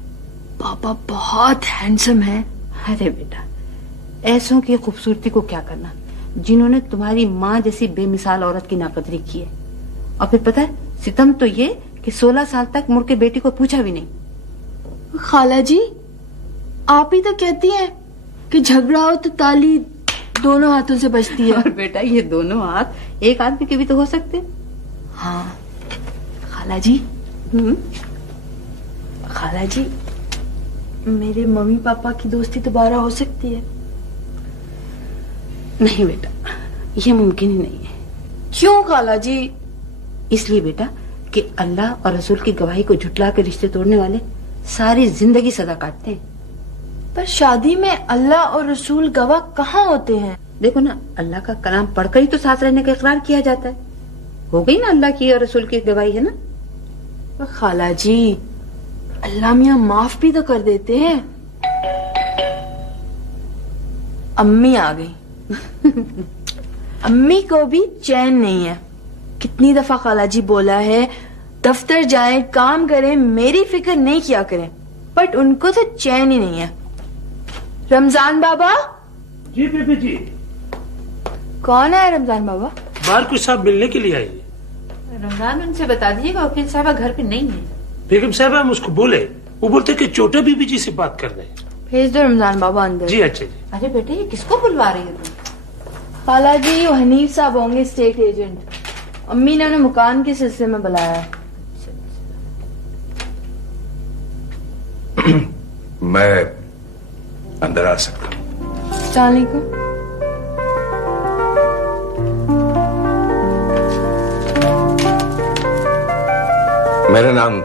पापा बहुत हैंडसम है। अरे बेटा, ऐसों की खूबसूरती को क्या करना, जिन्होंने तुम्हारी माँ जैसी बेमिसाल औरत की नाकदरी की है। और फिर पता है, सितम तो ये कि 16 साल तक मुड़ के बेटी को पूछा भी नहीं। खाला जी, आप ही तो कहती हैं कि झगड़ा हो तो ताली दोनों हाथों से बजती है। और बेटा, ये दोनों हाथ एक आदमी के भी तो हो सकते। हाँ खाला जी। खाला जी, मेरे मम्मी पापा की दोस्ती दोबारा हो सकती है? नहीं बेटा, ये मुमकिन ही नहीं है। क्यों खाला जी? इसलिए बेटा कि अल्लाह और रसूल की गवाही को झुटला के रिश्ते तोड़ने वाले सारी जिंदगी सजा काटते हैं। पर शादी में अल्लाह और रसूल गवाह कहाँ होते हैं? देखो ना, अल्लाह का कलाम पढ़कर ही तो साथ रहने का इकरार किया जाता है। हो गई ना अल्लाह की और रसूल की गवाही, है ना? पर खाला जी, अल्लाह मियाँ माफ भी तो कर देते हैं। अम्मी आ गई। अम्मी को भी चैन नहीं है। कितनी दफा खाला जी बोला है दफ्तर जाएं, काम करें, मेरी फिक्र नहीं किया करें, बट उनको तो चैन ही नहीं है। रमजान बाबा। जी बीबी जी। कौन है रमजान बाबा? बाहर कुछ साहब मिलने के लिए आई है। रमजान, उनसे बता दीजिएगा वकील साहबा घर पे नहीं है। बेगम साहब हम उसको बोले, वो बोलते कि छोटे बीबी जी से बात कर रहे हैं। भेज दो रमजान बाबा अंदर। जी अच्छा जी। अरे बेटे, ये किसको बुलवा रही है तुम? खाला जी, वो हनीफ साहब होंगे, स्टेट एजेंट। अम्मी ने उन्हें मकान के सिलसिले में बुलाया है। मैं अंदर आ सकता हूँ? अस्सलाम वालेकुम। मेरा नाम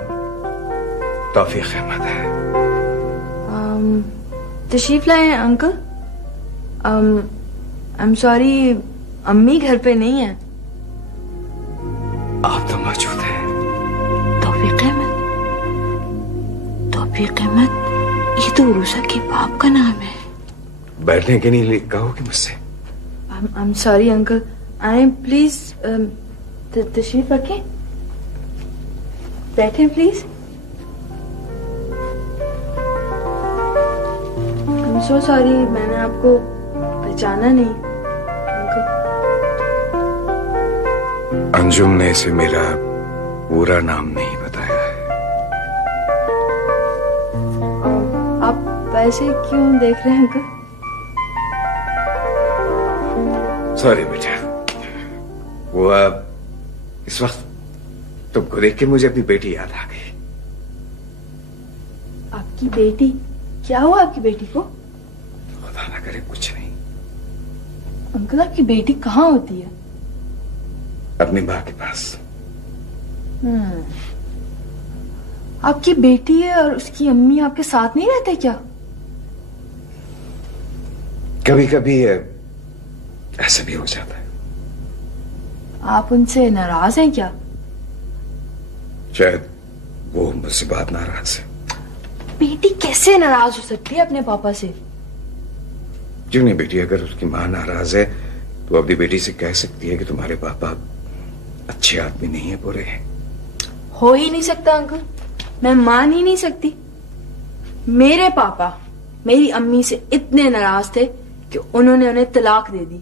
तौफीक अहमद है। तशरीफ लाए अंकल। आई एम सॉरी, अम्मी घर पे नहीं है। आप तो मौजूद हैं। तौफीक अहमद, तौफीक अहमद, ये तो उरूसा के बाप का नाम है। बैठने के लिए कहोगे मुझसे? I am sorry uncle. I please तशरीफ रखें, बैठे please. I am so sorry, मैंने आपको पहचाना नहीं अंकल। अंजुम ने इसे मेरा पूरा नाम नहीं बताया है। आप वैसे क्यों देख रहे हैं अंकल? सॉरी बेटा, वो इस वक्त तुमको देख के मुझे अपनी बेटी याद आ गई। आपकी बेटी? क्या हुआ आपकी बेटी को? खुदा ना करे कुछ नहीं। अंकल, आपकी बेटी कहाँ होती है? अपनी माँ के पास। आपकी बेटी है और उसकी अम्मी आपके साथ नहीं रहते क्या? कभी कभी ऐसा भी हो जाता है। आप उनसे नाराज हैं क्या? शायद वो मुझसे बात नाराज है। बेटी कैसे नाराज हो सकती है अपने पापा से? क्यों नहीं बेटी, अगर उसकी माँ नाराज है तो अपनी बेटी से कह सकती है कि तुम्हारे पापा अच्छे आदमी नहीं है, बुरे हैं। हो ही नहीं सकता अंकल, मैं मान ही नहीं सकती। मेरे पापा मेरी अम्मी से इतने नाराज थे कि उन्होंने उन्हें तलाक दे दी,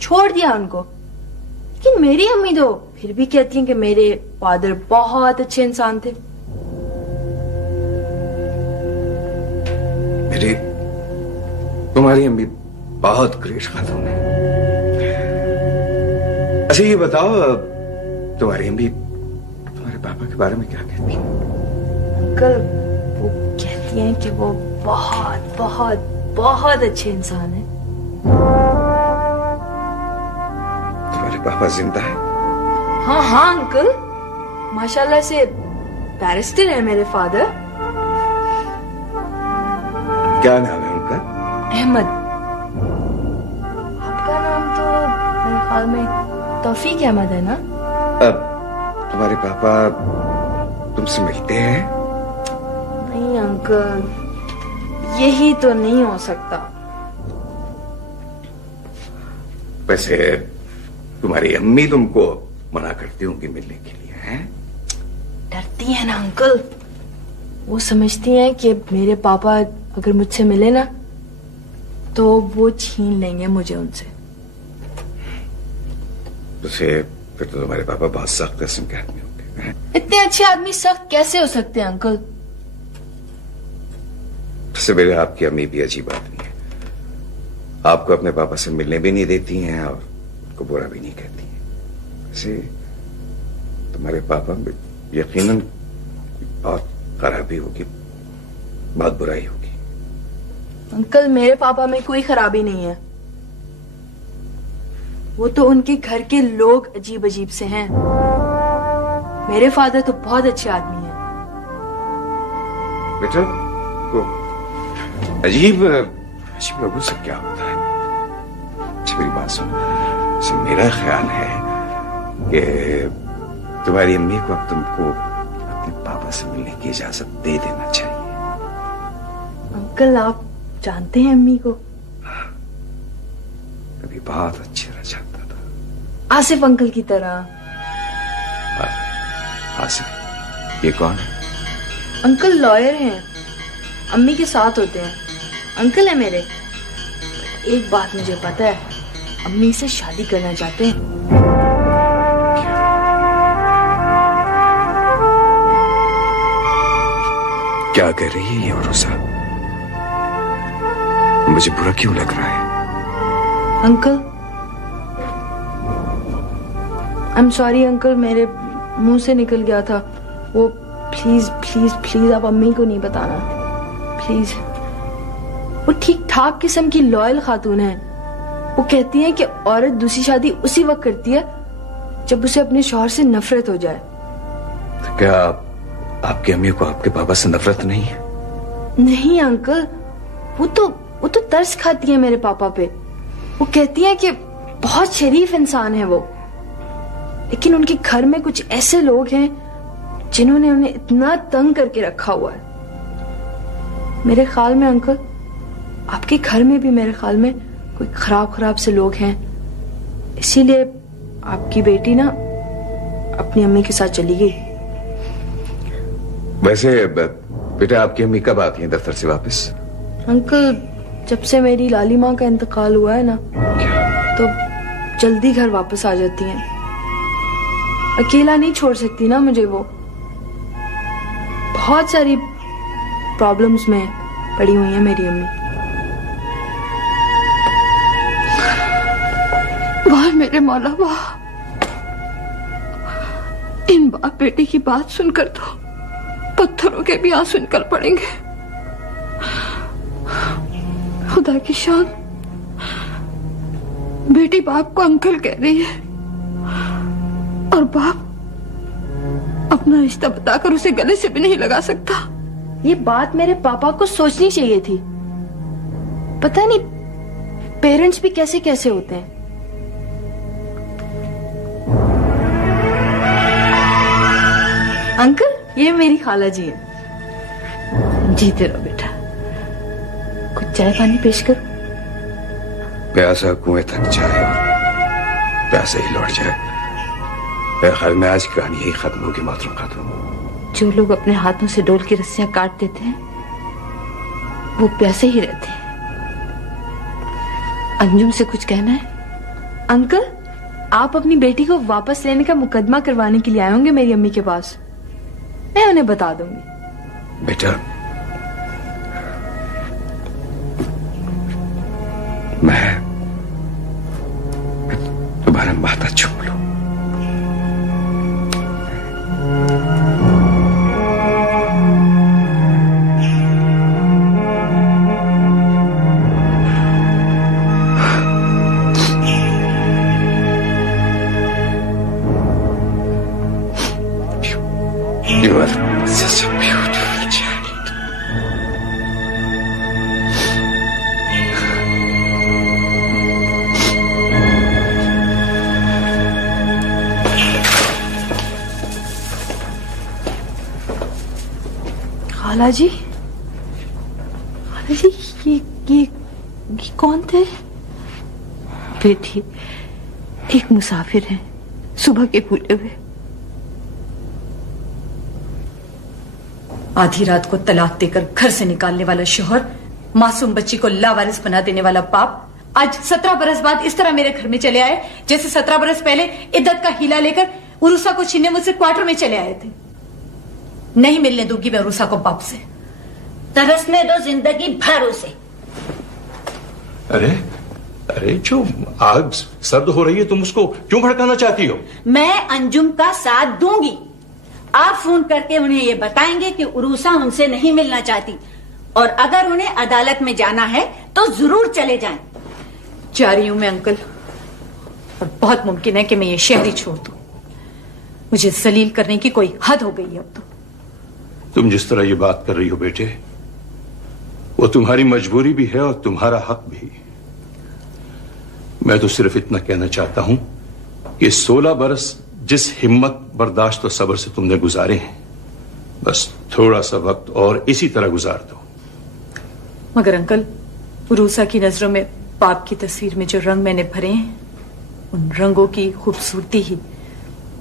छोड़ दिया उनको। लेकिन मेरी अम्मी तो फिर भी कहती हैं कि मेरे फादर बहुत अच्छे इंसान थे। बेटी, तुम्हारी अम्मी बहुत ग्रेट खातून है। अच्छा ये बताओ, तुम्हारी अम्मी तुम्हारे पापा के बारे में क्या कहती है? अंकल, वो कहती हैं कि वो बहुत बहुत बहुत अच्छे इंसान हैं। तुम्हारे पापा जिंदा है? हाँ हाँ अंकल, माशाल्लाह से बैरिस्टर है मेरे फादर। क्या नाम है उनका? अहमद। आपका नाम तो मेरे ख्याल में तौफीक अहमद है ना? अब तुम्हारे पापा तुमसे मिलते हैं? नहीं अंकल, यही तो नहीं हो सकता। वैसे तुम्हारी अम्मी तुमको मना करती होंगी मिलने के लिए, हैं? डरती है ना अंकल। वो समझती हैं कि मेरे पापा अगर मुझसे मिले ना तो वो छीन लेंगे मुझे उनसे। फिर तो तुम्हारे पापा बहुत सख्त किस्म के आदमी होंगे, हैं? इतने अच्छे आदमी सख्त कैसे हो सकते हैं अंकल? वैसे मेरे आपकी अम्मी भी अजीब आदमी है। आपको अपने पापा से मिलने भी नहीं देती हैं और को बुरा भी नहीं कहती हैं। वैसे तुम्हारे पापा यकीनन बहुत खराबी होगी, बहुत बुराई होगी। अंकल मेरे पापा में कोई खराबी नहीं है। वो तो उनके घर के लोग अजीब अजीब से हैं। मेरे फादर तो बहुत अच्छे आदमी हैं। बेटा वो अजीब लोगों से क्या होता है? अच्छा मेरी बात सुनो। तो मेरा ख्याल है कि तुम्हारी अम्मी को अब तुमको अपने पापा से मिलने की इजाजत दे देना चाहिए। अंकल आप जानते हैं अम्मी को? कभी बहुत अच्छे रह जाता था। आसिफ अंकल की तरह। आसिफ? ये कौन है? अंकल लॉयर हैं, अम्मी के साथ होते हैं। अंकल है मेरे। एक बात मुझे पता है, अम्मी से शादी करना चाहते हैं। क्या कह रही है ये उरुसा? मुझे बुरा क्यों लग रहा है? Uncle I am sorry uncle, मेरे मुंह से निकल गया था वो। प्लीज प्लीज प्लीज आप अम्मी को नहीं बताना प्लीज। वो ठीक ठाक किस्म की लॉयल खातून है। वो कहती है कि औरत दूसरी शादी उसी वक्त करती है जब उसे अपने शौहर से नफरत हो जाए। तो क्या आपकी अम्मी को आपके पापा से नफरत नहीं है? नहीं अंकल, वो तो तरस खाती है मेरे पापा पे। वो कहती है कि बहुत शरीफ इंसान है वो, लेकिन उनके घर में कुछ ऐसे लोग हैं जिन्होंने उन्हें इतना तंग करके रखा हुआ है। मेरे ख्याल में अंकल आपके घर में भी मेरे ख्याल में कोई खराब से लोग हैं। इसीलिए आपकी बेटी ना अपनी अम्मी के साथ चली गई। वैसे बेटा आपकी अम्मी कब आती हैं दफ्तर से वापस? अंकल जब से मेरी लाली माँ का इंतकाल हुआ है ना तो जल्दी घर वापस आ जाती हैं। अकेला नहीं छोड़ सकती ना मुझे वो। बहुत सारी प्रॉब्लम्स में पड़ी हुई है मेरी अम्मी। वाह मेरे मौला वाह, इन बाप बेटी की बात सुनकर तो पत्थरों के भी आंसू निकल पड़ेंगे। खुदा की शान, बेटी बाप को अंकल कह रही है और बाप अपना रिश्ता बताकर उसे गले से भी नहीं लगा सकता। ये बात मेरे पापा को सोचनी चाहिए थी। पता नहीं पेरेंट्स भी कैसे कैसे होते हैं। अंकल ये मेरी खाला जी है। जीते रहो बेटा। कुछ चाय पानी पेश करो? प्यासा कुएं तक जाए और प्यासे ही लौट जाए। मेरे ख्याल में आज कहानी यही खत्म होगी मोहतरम खातून। जो लोग अपने हाथों से डोल की रस्सियां काट देते हैं वो प्यासे ही रहते हैं। अंजुम से कुछ कहना है? अंकल आप अपनी बेटी को वापस लेने का मुकदमा करवाने के लिए आए होंगे मेरी अम्मी के पास। मैं उन्हें बता दूंगी। बेटा मैं तुम्हारा माथा चूम लूं। You are such a beautiful child. खाला जी ये कौन थे? बेटी एक मुसाफिर है, सुबह के भूले हुए। आधी रात को तलाक देकर घर से निकालने वाला शौहर, मासूम बच्ची को लावारिस बना देने वाला बाप, आज 17 बरस बाद इस तरह मेरे घर में चले आए जैसे 17 बरस पहले इद्दत का हीला लेकर उरुसा को छीनने मुझसे क्वार्टर में चले आए थे। नहीं मिलने दूंगी मैं उरुसा को बाप से। तरसने दो जिंदगी भर उसे। अरे अरे जो आग सर्द हो रही है तुम उसको क्यों भड़काना चाहती हो? मैं अंजुम का साथ दूंगी। आप फोन करके उन्हें ये बताएंगे कि उरुसा उनसे नहीं मिलना चाहती, और अगर उन्हें अदालत में जाना है तो जरूर चले जाएं। जा रही हूं मैं अंकल, और बहुत मुमकिन है कि मैं ये शहर ही छोड़ दूं। मुझे जलील करने की कोई हद हो गई है अब तो। तुम जिस तरह ये बात कर रही हो बेटे, वो तुम्हारी मजबूरी भी है और तुम्हारा हक भी। मैं तो सिर्फ इतना कहना चाहता हूं कि 16 बरस जिस हिम्मत, बर्दाश्त और सब्र से तुमने गुजारे हैं, बस थोड़ा सा वक्त और इसी तरह गुजार दो। मगर अंकल, उरूसा की नजरों में बाप की तस्वीर में जो रंग मैंने भरे हैं, उन रंगों की खूबसूरती ही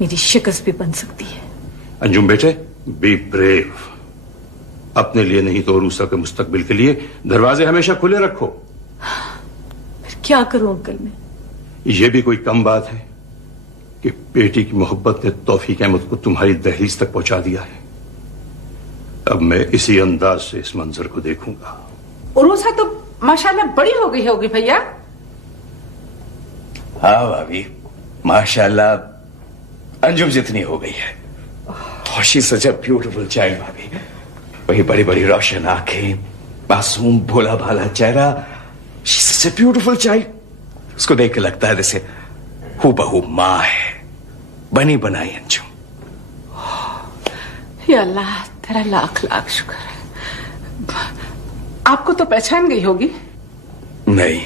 मेरी शिकस्त भी बन सकती है। अंजुम बेटे, बी ब्रेव। अपने लिए नहीं तो उरूसा के मुस्तकबिल के लिए दरवाजे हमेशा खुले रखो। फिर क्या करूं अंकल मैं? यह भी कोई कम बात है कि बेटी की मोहब्बत ने तौफीक अहमद को तुम्हारी दहलीज तक पहुंचा दिया है। अब मैं इसी अंदाज से इस मंजर को देखूंगा। उरूसा तो माशाल्लाह बड़ी हो गई होगी भैया। हाँ भाभी, माशाल्लाह अंजुम जितनी हो गई है। और she such a beautiful child भाभी। वही बड़ी बड़ी रोशन आंखें, मासूम भोला भाला चेहरा। She such a beautiful child. उसको देख के लगता है जैसे हूबहू मां है, बनी बनाई अंजुम। या अल्लाह, तेरा लाख लाख शुक्र है। आपको तो पहचान गई होगी। नहीं।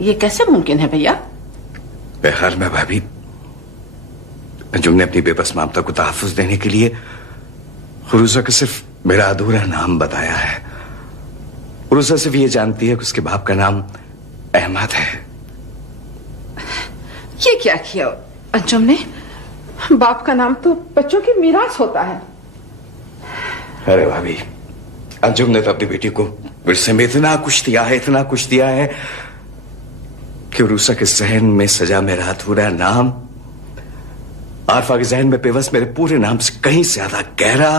ये कैसे मुमकिन है भैया? बहरहाल में भाभी, अंजुम ने अपनी बेबस ममता को तहफ्फुज देने के लिए उरूसा को सिर्फ मेरा अधूरा नाम बताया है। उरूसा सिर्फ ये जानती है कि उसके बाप का नाम अहमद है। ये क्या किया अंजुम ने? बाप का नाम तो बच्चों की मीरास होता है। अरे भाभी, अंजुम ने तो अपनी बेटी को विरसे में इतना कुछ दिया है, इतना कुछ दिया है कि उरूसा के जहन में सजा मेरा अधूरा नाम आरफा के जहन में पेवस मेरे पूरे नाम से कहीं ज्यादा गहरा,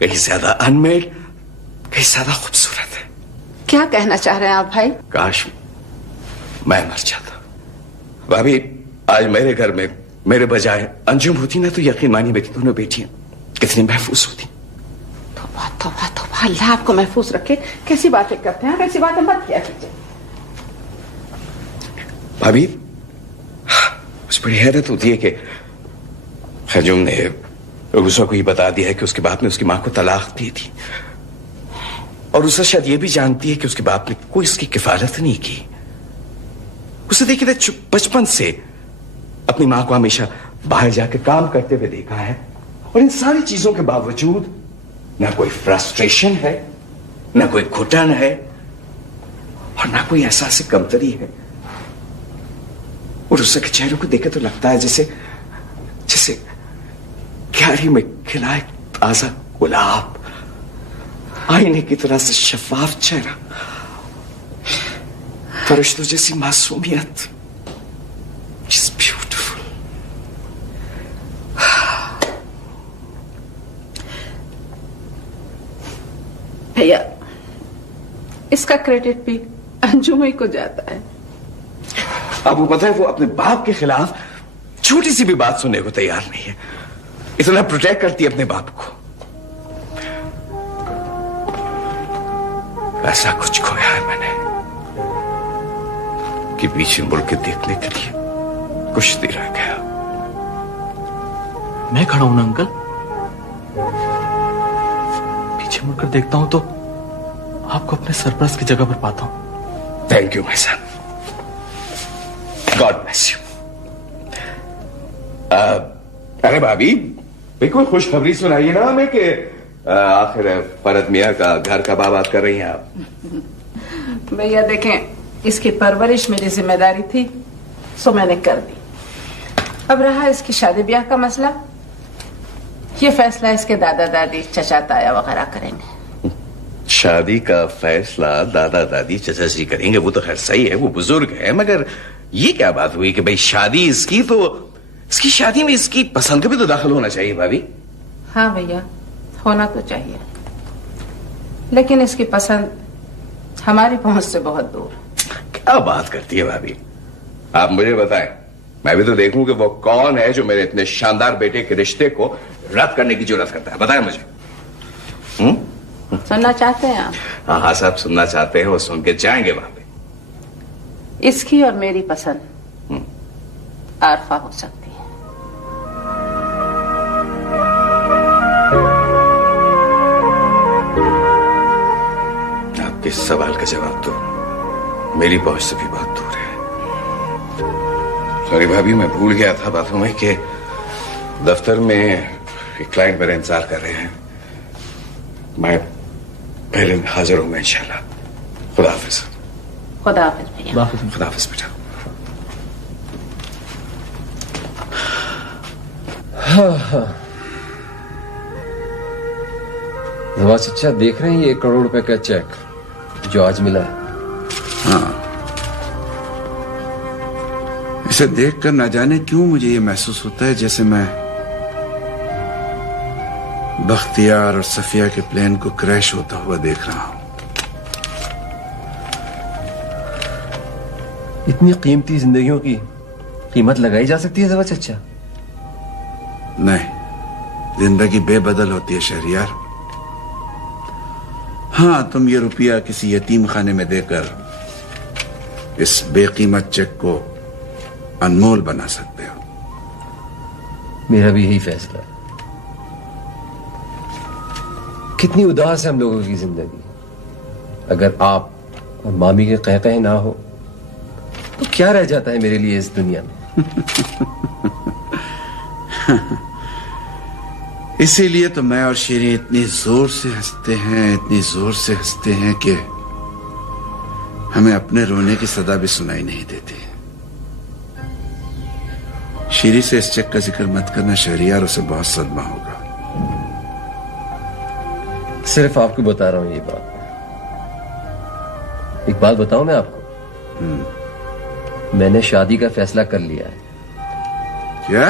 कहीं ज्यादा अनमेड, कहीं ज्यादा खूबसूरत है। क्या कहना चाह रहे हैं आप भाई? काश मैं मर जाता। भाभी, आज मेरे घर में मेरे बजाय अंजुम होती ना, तो यकीन मानिए मेरी दोनों बेटियां कितनी महफूज होती। तौबा तौबा तौबा, अल्लाह आपको महफूज रखे। कैसी बातें करते हैं, कैसी बातें मत किया कीजिए। भाभी, मुझे बड़ी हैरत होती है कि अंजुम ने उरूसा को ये बता दिया है कि उसके बाप ने उसकी मां को तलाक दी थी, और उरूसा शायद ये भी जानती है कि उसके बाप ने कोई उसकी किफालत नहीं की। उसे देखिए बचपन से अपनी मां को हमेशा बाहर जाकर काम करते हुए देखा है, और इन सारी चीजों के बावजूद ना कोई फ्रस्ट्रेशन है, ना कोई घुटन है, और ना कोई एहसास कमतरी है। और उसके चेहरे को देखे तो लगता है जैसे जैसे क्यारी में खिला एक ताजा गुलाब, आईने की तरह से शफाफ चेहरा, फरिश्तों जैसी मासूमियत। She's beautiful. भैया, इसका क्रेडिट भी अंजुम ही को जाता है। आपको पता है वो अपने बाप के खिलाफ छोटी सी भी बात सुनने को तैयार नहीं है। इतना प्रोटेक्ट करती है अपने बाप को। ऐसा कुछ खोया है मैंने कि पीछे मुड़ के देखने के लिए कुछ नहीं रह गया। मैं खड़ा हूं ना अंकल, पीछे मुड़कर देखता हूं तो आपको अपने सरपरस्त की जगह पर पाता हूं। Thank you my son, God bless you. अरे भाभी, बिल्कुल खुशखबरी सुनाइए ना हमें कि आखिर फरद मियाँ का घर कब आबाद कर रही हैं आप? भैया देखें, इसकी परवरिश मेरी जिम्मेदारी थी, सो मैंने कर दी। अब रहा इसकी शादी ब्याह का मसला, ये फैसला इसके दादा दादी चचा ताया वगैरह करेंगे। शादी का फैसला दादा दादी चचा जी करेंगे, वो तो खैर सही है, वो बुजुर्ग है, मगर ये क्या बात हुई कि भाई शादी इसकी, तो इसकी शादी में इसकी पसंद का भी तो दाखिल होना चाहिए भाभी। हाँ भैया, होना तो चाहिए, लेकिन इसकी पसंद हमारी पहुंच से बहुत दूर। क्या बात करती है भाभी, आप मुझे बताएं, मैं भी तो देखूं कि वो कौन है जो मेरे इतने शानदार बेटे के रिश्ते को रद्द करने की जरूरत करता है। बताएं मुझे। सुनना चाहते हैं आप? हाँ हाँ साहब, सुनना चाहते हैं, वो सुन के जाएंगे वहां पे। इसकी और मेरी पसंद आरफा हो सकती है। आपके सवाल का जवाब तो मेरी पहुंच से भी बहुत दूर है। सॉरी भाभी, मैं भूल गया था बातों में कि दफ्तर में एक क्लाइंट मेरा इंतजार कर रहे हैं। मैं पहले हाजिर हूंगा इंशाल्लाह। खुदा हाफिज। खुदा हाफिज भैया। खुदा हाफिज बेटा। नवाज चचा देख रहे हैं ये 1 करोड़ रुपए का चेक जो आज मिला है? हाँ, इसे देखकर न जाने क्यों मुझे ये महसूस होता है जैसे मैं बख्तियार और सफिया के प्लेन को क्रैश होता हुआ देख रहा हूं। इतनी कीमती जिंदगियों की कीमत लगाई जा सकती है नवाज चचा? नहीं, जिंदगी बेबदल होती है शहरियार। हाँ, तुम ये रुपया किसी यतीम खाने में देकर इस बेकीमत चेक को अनमोल बना सकते हो। मेरा भी यही फैसला है। कितनी उदास है हम लोगों की जिंदगी। अगर आप और मामी के कहकहे ना हो तो क्या रह जाता है मेरे लिए इस दुनिया में? इसीलिए तो मैं और शीरी इतनी जोर से हंसते हैं, इतनी जोर से हंसते हैं कि हमें अपने रोने की सदा भी सुनाई नहीं देती। शीरी से इस चेक का जिक्र मत करना शहरियार, उसे बहुत सदमा होगा। सिर्फ आपको बता रहा हूं ये बात। एक बात बताऊं मैं आपको, मैंने शादी का फैसला कर लिया है। क्या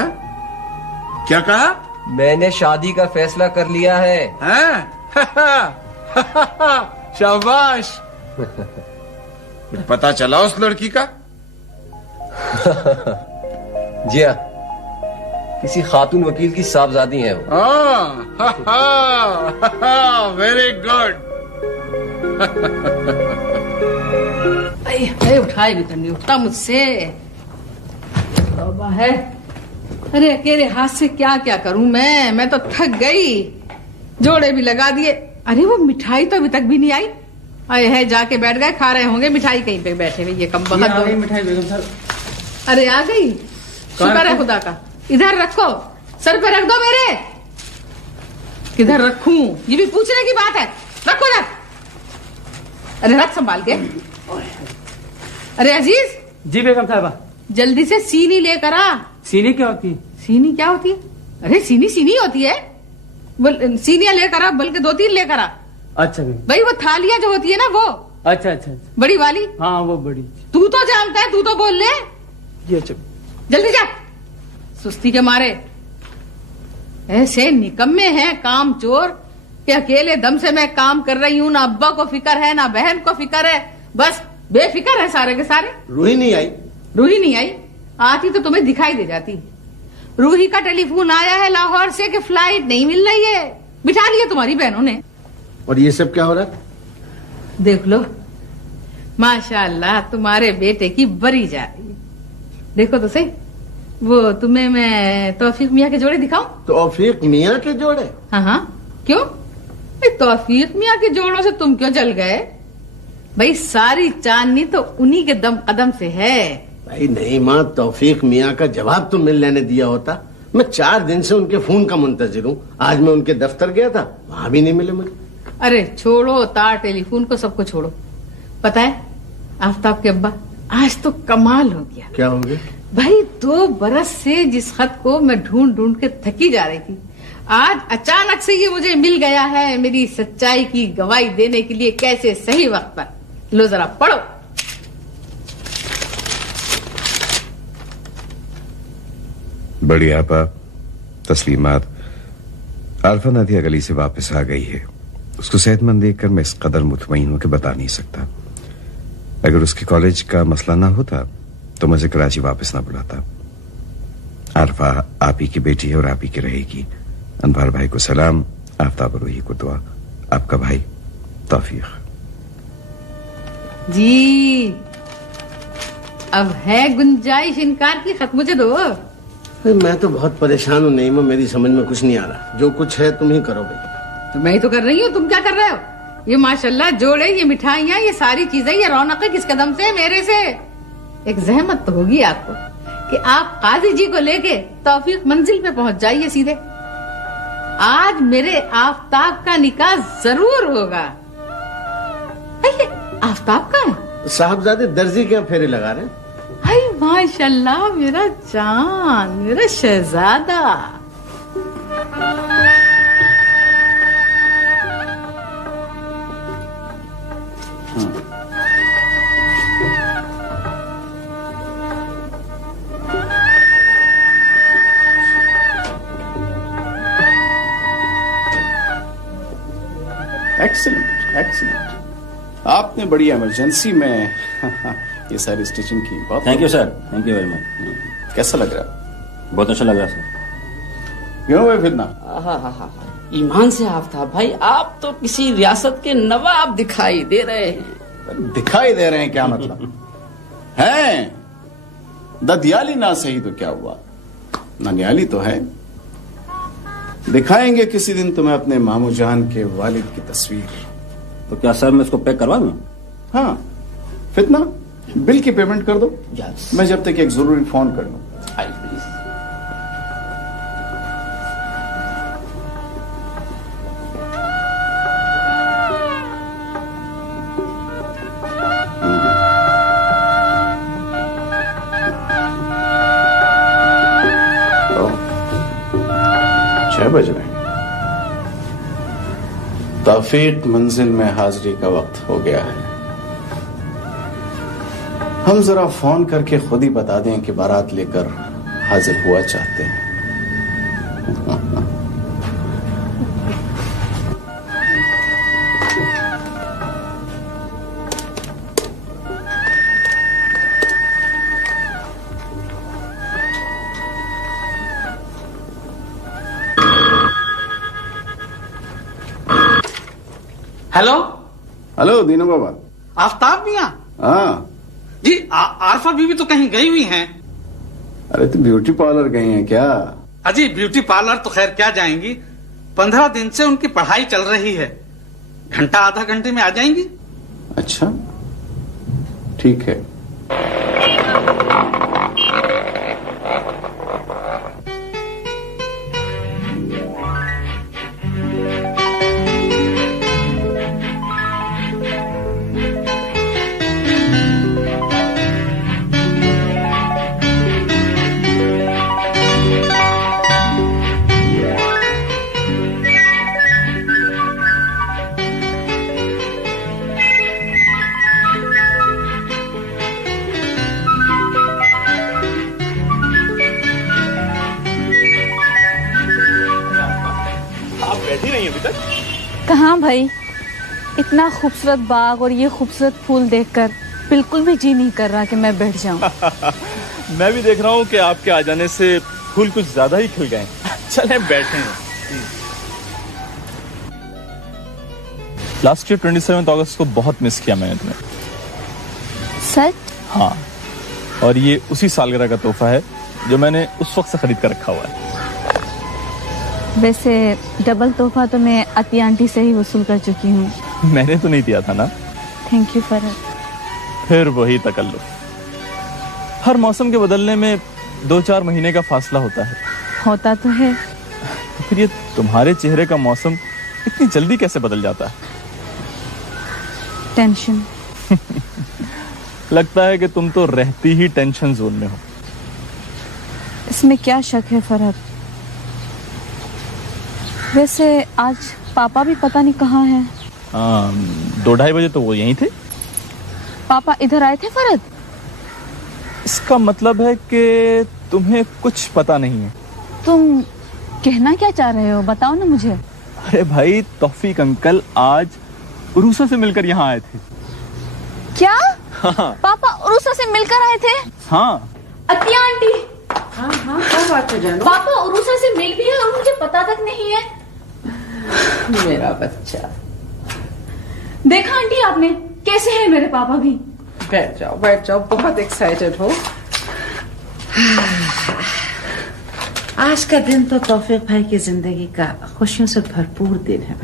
क्या कहा? मैंने शादी का फैसला कर लिया है। शाबाश। कुछ पता चला उस लड़की का? जी हाँ, किसी खातून वकील की साहबजादी है वो। Very good. उठाए भी तो नहीं उठता मुझसे। तौबा है। अरे अकेले हाथ से क्या क्या करूं मैं तो थक गई। जोड़े भी लगा दिए। अरे वो मिठाई तो अभी तक भी नहीं आई। आए है, जाके बैठ गए, खा रहे होंगे मिठाई कहीं पे बैठे हुए। ये कम बहुत मिठाई बेगम साहब। अरे आ गई, शुक्र है खुदा का। इधर रखो, सर पे रख दो मेरे। किधर रखूं ये भी पूछने की बात है। रखो इधर। अरे रख संभाल के। अरे अजीज। जी बेगम साहबा। जल्दी से सीनी लेकर आ। सीनी क्या होती है? सीनी क्या होती है? अरे सीनी सीनी होती है। सीनियां लेकर आ, बल्कि 2-3 लेकर आ। अच्छा भाई वो थालियां जो होती है ना वो। अच्छा अच्छा, बड़ी वाली। हाँ वो बड़ी। तू तो जानता है, तू तो बोल ले। जी अच्छा। जल्दी जा। सुस्ती के मारे ऐसे निकम्मे हैं काम चोर कि अकेले दम से मैं काम कर रही हूँ। ना अब्बा को फिक्र है, ना बहन को फिक्र है, बस बेफिक्र है सारे के सारे। रूही नहीं आई? रूही नहीं आई। आती तो तुम्हें दिखाई दे जाती। रूही का टेलीफोन आया है लाहौर से कि फ्लाइट नहीं मिल रही है। बिठा लिया तुम्हारी बहनों ने। और ये सब क्या हो रहा है? देख लो, माशाअल्लाह तुम्हारे बेटे की बरी जा रही है। देखो तो सही, वो तुम्हें मैं तौफीक मियाँ के जोड़े दिखाऊं? तौफीक मियाँ के जोड़े? हाँ हाँ, क्यों? तौफीक मियाँ के जोड़ों से तुम क्यों जल गए? भाई सारी चांदनी तो उन्हीं के दम कदम से है। भाई नहीं माँ, तौफीक मियाँ का जवाब तो मिल लेने दिया होता। मैं 4 दिन से उनके फोन का मुंतजिर हूँ। आज मैं उनके दफ्तर गया था, वहां भी नहीं मिले मुझे। अरे छोड़ो तार टेलीफोन को, सबको छोड़ो। पता है आफ्ताब के अब्बा आज तो कमाल हो गया। क्या हो गया? भाई 2 बरस से जिस खत को मैं ढूंढ ढूंढ के थकी जा रही थी, आज अचानक से ये मुझे मिल गया है मेरी सच्चाई की गवाही देने के लिए, कैसे सही वक्त पर। लो जरा पढ़ो। बड़ी आपा तस्लीमात, आरफा नादिया गली से वापस आ गई है। उसको सेहतमंद देखकर मैं इस कदर मुतमईन हूं कि बता नहीं सकता। अगर उसके कॉलेज का मसला ना होता तो मुझे कराची वापस ना बुलाता। आरफा आप ही की बेटी है और आप ही की रहेगी। अनवार भाई को सलाम, आफ्ताब रूही को दुआ। आपका भाई तौफीक। जी अब है गुंजाइश इनकार की, खत मुझे दो। मैं तो बहुत परेशान हूँ नईमा, मेरी समझ में कुछ नहीं आ रहा। जो कुछ है तुम ही करो भाई। तो मैं ही तो कर रही हूँ, तुम क्या कर रहे हो? ये माशाल्लाह जोड़े, ये मिठाइयाँ, ये सारी चीजें, ये रौनक किस कदम से? मेरे से। एक जहमत तो होगी आपको कि आप काजी जी को लेके तौफीक मंजिल पे पहुंच जाइए सीधे। आज मेरे आफ्ताब का निकाह जरूर होगा। ये आफ्ताब का है? साहबजादे दर्जी क्या फेरे लगा रहे हैं? हाय माशाल्लाह, मेरा जान, मेरा शहजादा। Excellent excellent. आपने बड़ी इमरजेंसी में ये सारी स्टिचिंग की। बहुत thank you sir, thank you very much. कैसा लग रहा है? बहुत अच्छा लग रहा है सर। क्यों भाई फितना? हाँ, ईमान से आफ्ताब भाई, आप तो किसी रियासत के नवाब दिखाई दे रहे हैं। दिखाई दे रहे हैं क्या मतलब? हैं ददियाली ना सही तो क्या हुआ, ननियाली तो है। दिखाएंगे किसी दिन तुम्हें अपने मामू जान के वालिद की तस्वीर। तो क्या सर मैं इसको पैक करवा दूं? हाँ, फितना बिल की पेमेंट कर दो। मैं जब तक एक जरूरी फोन कर लूं। बज रहे हैं। तौफीक मंजिल में हाजिरी का वक्त हो गया है। हम जरा फोन करके खुद ही बता दें कि बारात लेकर हाजिर हुआ चाहते हैं। हेलो हेलो दीनू बाबा। आफ्ताब मियां? हाँ जी, आरफा बीवी तो कहीं गई हुई हैं। अरे तो ब्यूटी पार्लर गई हैं क्या? अजी ब्यूटी पार्लर तो खैर क्या जाएंगी, 15 दिन से उनकी पढ़ाई चल रही है। घंटा आधा घंटे में आ जाएंगी। अच्छा ठीक है। कहाँ भाई, इतना खूबसूरत बाग और ये खूबसूरत फूल देखकर बिल्कुल भी जी नहीं कर रहा कि मैं बैठ जाऊं। मैं भी देख रहा हूँ कि आपके आ जाने से फूल कुछ ज्यादा ही खिल गए। चलें बैठें। लास्ट ईयर 27 अगस्त को बहुत मिस किया मैंने तुम्हें। सच? हाँ, और ये उसी सालगिरह का तोहफा है जो मैंने उस वक्त से खरीद कर रखा हुआ है। वैसे डबल तोहफा तो मैं अति आंटी से ही वसूल कर चुकी हूँ। मैंने तो नहीं दिया था ना। Thank you Farhat. फिर वही तकल्लुफ। हर मौसम के बदलने में 2-4 महीने का फासला होता है। होता तो है। तो फिर ये तुम्हारे चेहरे का मौसम इतनी जल्दी कैसे बदल जाता है? टेंशन। लगता है कि तुम तो रहती ही टेंशन जोन में हो। इसमें क्या शक है फरहत। वैसे आज पापा भी पता नहीं कहाँ हैं। 2-2:30 बजे तो वो यहीं थे। पापा इधर आए थे फरहत? इसका मतलब है कि तुम्हें कुछ पता नहीं है। तुम कहना क्या चाह रहे हो, बताओ ना मुझे। अरे भाई, तौफीक अंकल आज उरूसा से मिलकर यहाँ आए थे। क्या? हाँ। पापा उरूसा से मिलकर आए थे? हाँ। अतिया आंटी। हाँ क्या बात है जानू? पापा उरूसा से मिल भी है और मुझे पता तक नहीं है। मेरा बच्चा। देखा आंटी आपने, कैसे हैं मेरे पापा भी। बैठ जाओ, बहुत एक्साइटेड हो। आज का दिन तो तौफीक भाई की जिंदगी का खुशियों से भरपूर दिन है।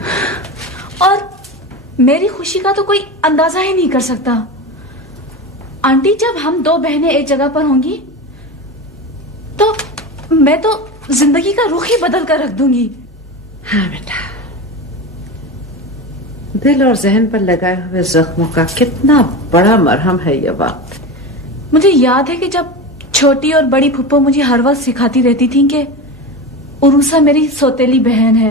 और मेरी खुशी का तो कोई अंदाजा ही नहीं कर सकता। आंटी, जब हम 2 बहनें एक जगह पर होंगी तो मैं तो जिंदगी का रुख ही बदल कर रख दूंगी। हाँ बेटा, दिल और जहन पर लगाए हुए जख्मों का कितना बड़ा मरहम है ये वक्त। मुझे याद है कि जब छोटी और बड़ी फुप्पो मुझे हर वक्त सिखाती रहती थी कि उरूसा मेरी सौतेली बहन है।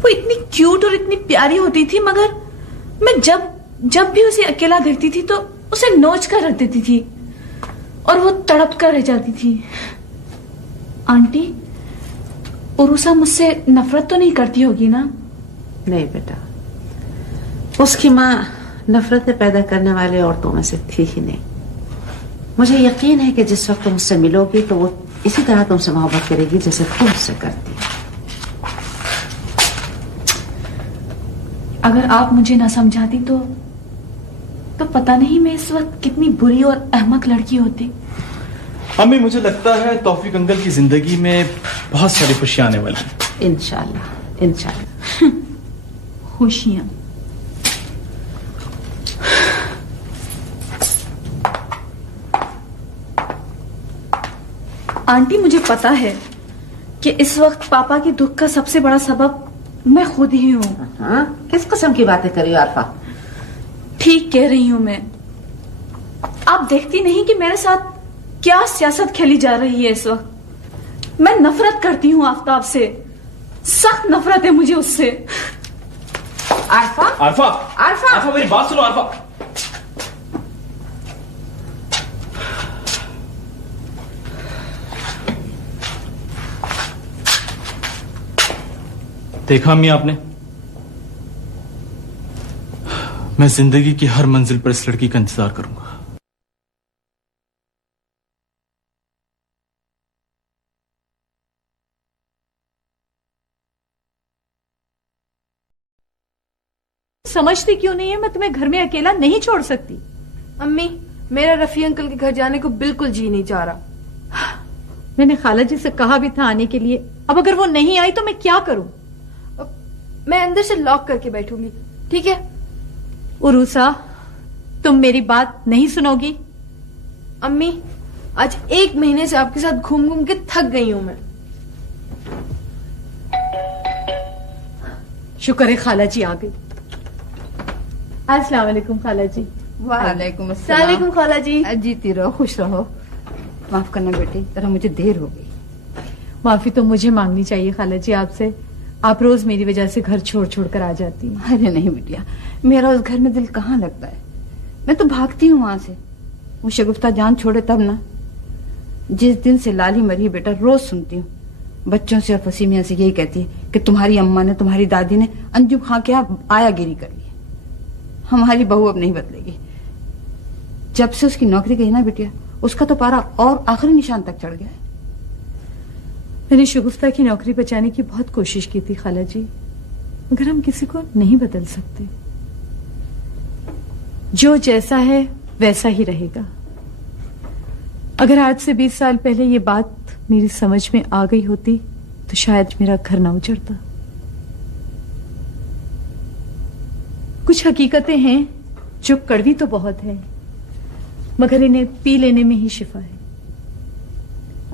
वो इतनी क्यूट और इतनी प्यारी होती थी, मगर मैं जब भी उसे अकेला देखती थी तो उसे नोच कर रख देती थी और वो तड़प कर रह जाती थी। आंटी, उरूसा मुझसे नफरत तो नहीं करती होगी ना? नहीं बेटा, उसकी माँ नफरतें पैदा करने वाले औरतों में से थी ही नहीं। मुझे यकीन है कि जिस वक्त तुम उससे मिलोगी तो वो इसी तरह तुमसे मोहब्बत करेगी जैसे तुम उससे करती है। अगर आप मुझे ना समझाती तो पता नहीं मैं इस वक्त कितनी बुरी और अहमक लड़की होती। अम्मी, मुझे लगता है तौफीक अंकल की जिंदगी में बहुत सारी खुशियां आने वाली हैं। इंशाल्लाह, इंशाल्लाह। खुशियां। आंटी, मुझे पता है कि इस वक्त पापा के दुख का सबसे बड़ा सबब मैं खुद ही हूँ। हाँ? किस किस्म की बातें करी आरफा? ठीक कह रही हूँ मैं। आप देखती नहीं कि मेरे साथ क्या सियासत खेली जा रही है इस वक्त। मैं नफरत करती हूँ आफ्ताब से, सख्त नफरत है मुझे उससे। आरफा, आरफा, आरफा, आरफा, मेरी बात सुनो आरफा। देखा अम्मी आपने, मैं जिंदगी की हर मंजिल पर इस लड़की का इंतजार करूंगा। समझती क्यों नहीं है? मैं तुम्हें घर में अकेला नहीं छोड़ सकती। अम्मी, मेरा रफी अंकल के घर जाने को बिल्कुल जी नहीं चाह रहा। मैंने खाला जी से कहा भी था आने के लिए। अब अगर वो नहीं आई तो मैं क्या करूं? मैं अंदर से लॉक करके बैठूंगी, ठीक है? उरूसा, तुम मेरी बात नहीं सुनोगी? अम्मी, आज 1 महीने से आपके साथ घूम घूम के थक गई हूं मैं। शुक्र है खाला जी आ गई। अस्सलाम वालेकुम खाला जी। वालेकुम अस्सलाम खाला जी। जीती रहो, खुश रहो। माफ करना बेटी, जरा मुझे देर हो गई। माफी तो मुझे मांगनी चाहिए खाला जी आपसे। आप रोज मेरी वजह से घर छोड़ छोड़ कर आ जाती हैं। अरे नहीं बिटिया, मेरा उस घर में दिल कहाँ लगता है। मैं तो भागती हूँ वहां से। वो शगुफ्ता जान छोड़े तब ना। जिस दिन से लाली मरी बेटा, रोज सुनती हूँ बच्चों से और फसीमिया से यही कहती है कि तुम्हारी अम्मा ने, तुम्हारी दादी ने अंजुम खां के आयागिरी कर ली। हमारी बहू अब नहीं बदलेगी। जब से उसकी नौकरी गई ना बिटिया, उसका तो पारा और आखिरी निशान तक चढ़ गया है। मैंने शगुफ्ता की नौकरी बचाने की बहुत कोशिश की थी खाला जी, मगर हम किसी को नहीं बदल सकते। जो जैसा है वैसा ही रहेगा। अगर आज से 20 साल पहले ये बात मेरी समझ में आ गई होती तो शायद मेरा घर ना उजड़ता। कुछ हकीकतें हैं जो कड़वी तो बहुत है, मगर इन्हें पी लेने में ही शिफा है।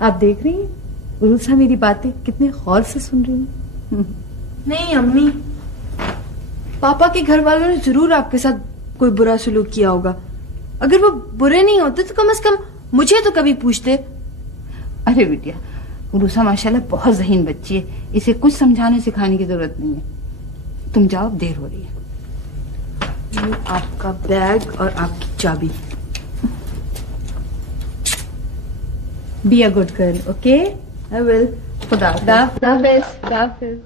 आप देख रही हैं उरूसा मेरी बातें कितने गौर से सुन रही है। नहीं अम्मी, पापा के घर वालों ने जरूर आपके साथ कोई बुरा सलूक किया होगा। अगर वो बुरे नहीं होते तो कम से कम मुझे तो कभी पूछते। अरे बिटिया, उरूसा माशाल्लाह बहुत ज़हीन बच्ची है, इसे कुछ समझाने सिखाने की जरूरत नहीं है। तुम जाओ, देर हो रही है। आपका बैग और आपकी चाबी। Be a good girl, okay? I will. खुदा हाफिज़।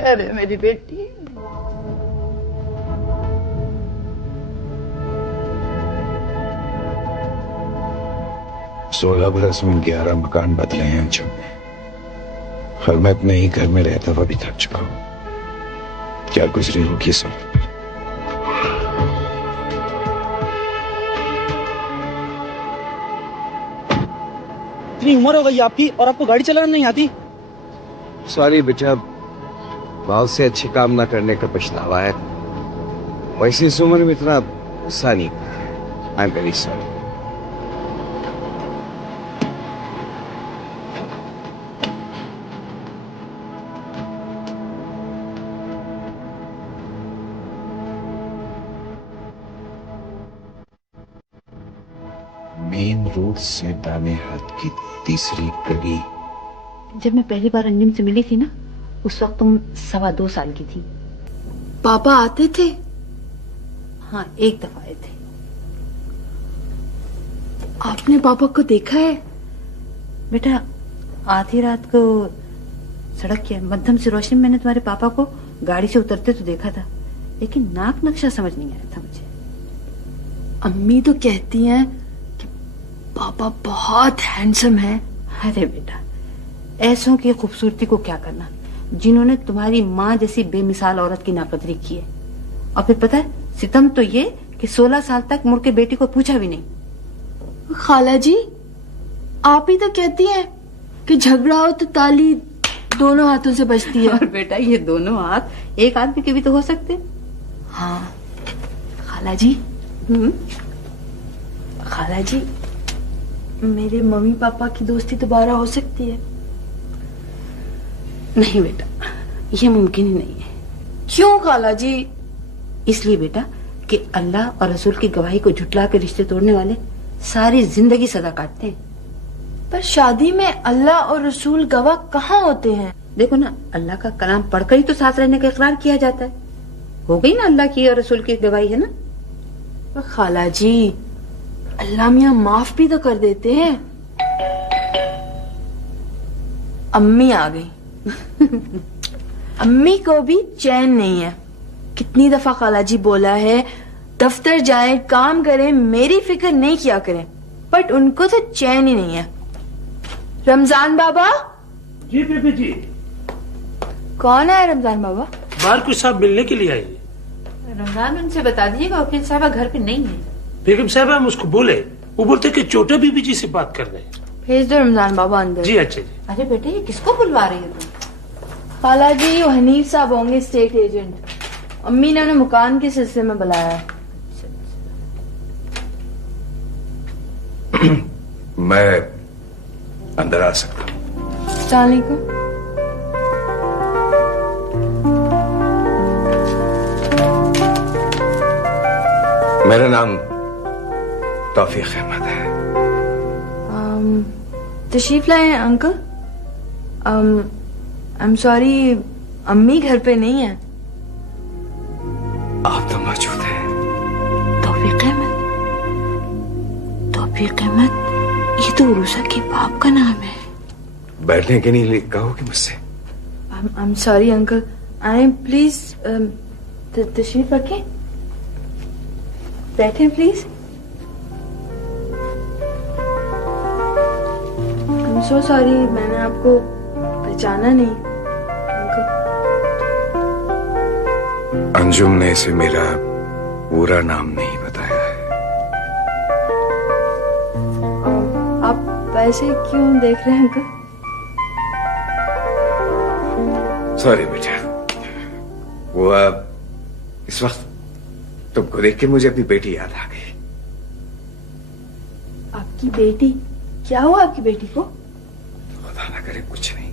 अरे मेरी बेटी। 16 बरस में 11 मकान बदले हैं अंजुम ने, और मैं अपने ही घर में रहता हुआ भी थक चुका हूं। क्या गुजरी होगी सब। इतनी उम्र हो गई आपकी और आपको गाड़ी चलाना नहीं आती? सॉरी बेटा, भाव से अच्छे काम ना करने का पछतावा है। वैसे इस उम्र में इतना गुस्सा नहीं। I am very sorry. Main road से दाने हाथ की तीसरी गली। जब मैं पहली बार अंजुम से मिली थी ना, उस वक्त तुम 2.25 साल की थी। पापा आते थे? हाँ, एक दफा आए थे। आपने पापा को देखा है? बेटा, आधी रात को सड़क के मध्यम से रोशनी में मैंने तुम्हारे पापा को गाड़ी से उतरते तो देखा था, लेकिन नाक नक्शा समझ नहीं आया था मुझे। अम्मी तो कहती हैं कि पापा बहुत हैंडसम है। अरे बेटा, ऐसों की खूबसूरती को क्या करना, जिन्होंने तुम्हारी माँ जैसी बेमिसाल औरत की नाकदरी की है। और फिर पता है, सितम तो ये कि 16 साल तक मुड़ के बेटी को पूछा भी नहीं। खाला जी, आप ही तो कहती हैं कि झगड़ा हो तो ताली दोनों हाथों से बजती है। और बेटा, ये दोनों हाथ एक आदमी के भी तो हो सकते। हाँ खाला जी। खाला जी, मेरे मम्मी पापा की दोस्ती दोबारा हो सकती है? नहीं बेटा, ये मुमकिन ही नहीं है। क्यों खाला जी? इसलिए बेटा कि अल्लाह और रसूल की गवाही को झुटला के रिश्ते तोड़ने वाले सारी जिंदगी सजा काटते हैं। पर शादी में अल्लाह और रसूल गवाह कहाँ होते हैं? देखो ना, अल्लाह का कलाम पढ़कर ही तो साथ रहने का इकरार किया जाता है। हो गई ना अल्लाह की और रसूल की गवाही, है ना? पर खाला जी, अल्लाह मियाँ माफ भी तो कर देते हैं। अम्मी आ गई। अम्मी को भी चैन नहीं है। कितनी दफा खाला जी बोला है दफ्तर जाएं, काम करें, मेरी फिक्र नहीं किया करें, बट उनको तो चैन ही नहीं है। रमजान बाबा। जी बेबी जी। कौन है रमजान बाबा? बाहर कुछ साहब मिलने के लिए आई है। रमजान, उनसे बता दीजिएगा वकील साहबा घर पे नहीं है। बेगम साहब, हम उसको बोले, वो बोलते कि छोटे बीबी जी से बात कर रहे हैं। भेज दो रमजान बाबा अंदर। जी अच्छा जी। अरे बेटे, ये किसको बुलवा रही है तुम? खाला जी, वो हनीफ साहब होंगे, स्टेट एजेंट। अम्मी ने उन्हें मकान के सिलसिले में बुलाया है। मैं अंदर आ सकता हूँ? अस्सलाम वालेकुम। मेरा नाम तौफीक अहमद है। तशरीफ लाए अंकल। आई एम सॉरी, अम्मी घर पे नहीं है। आप तो मौजूद हैं। तौफीक अहमद? तौफीक अहमद, ये तो उरूसा के बाप का नाम है। बैठने के लिए कहोगे मुझसे? I am sorry uncle. I please तशरीफ रखें, बैठे please. I am so sorry, मैंने आपको पहचाना नहीं अंकल। अंजुम ने इसे मेरा पूरा नाम नहीं बताया है। आप वैसे क्यों देख रहे हैं अंकल? सॉरी बेटा, वो इस वक्त तुमको देख के मुझे अपनी बेटी याद आ गई। आपकी बेटी? क्या हुआ आपकी बेटी को? खुदा ना करे कुछ नहीं।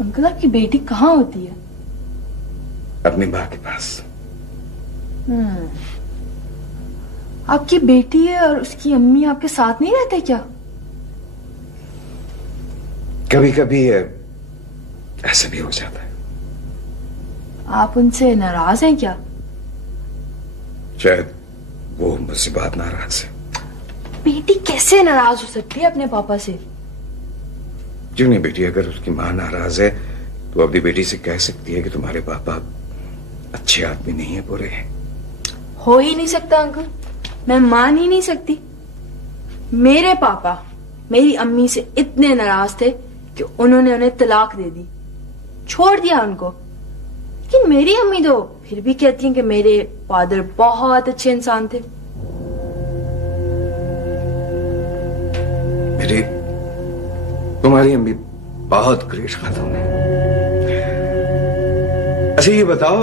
अंकल, आपकी बेटी कहाँ होती है? अपनी माँ के पास। आपकी बेटी है और उसकी अम्मी आपके साथ नहीं रहते क्या? कभी कभी ऐसा भी हो जाता है। आप उनसे नाराज हैं क्या? शायद वो मुझसे बात नाराज है। बेटी कैसे नाराज हो सकती है अपने पापा से? क्यों नहीं बेटी, अगर उसकी माँ नाराज है तो अपनी बेटी से कह सकती है कि तुम्हारे पापा अच्छे आदमी नहीं है, बुरे हैं। हो ही नहीं सकता अंकल, मैं मान ही नहीं सकती। मेरे पापा मेरी अम्मी से इतने नाराज थे कि उन्होंने उन्हें तलाक दे दी, छोड़ दिया उनको। लेकिन मेरी अम्मी तो फिर भी कहती हैं कि मेरे फादर बहुत अच्छे इंसान थे। बेटी, तुम्हारी अम्मी बहुत ग्रेट खातून है। अच्छा ये बताओ,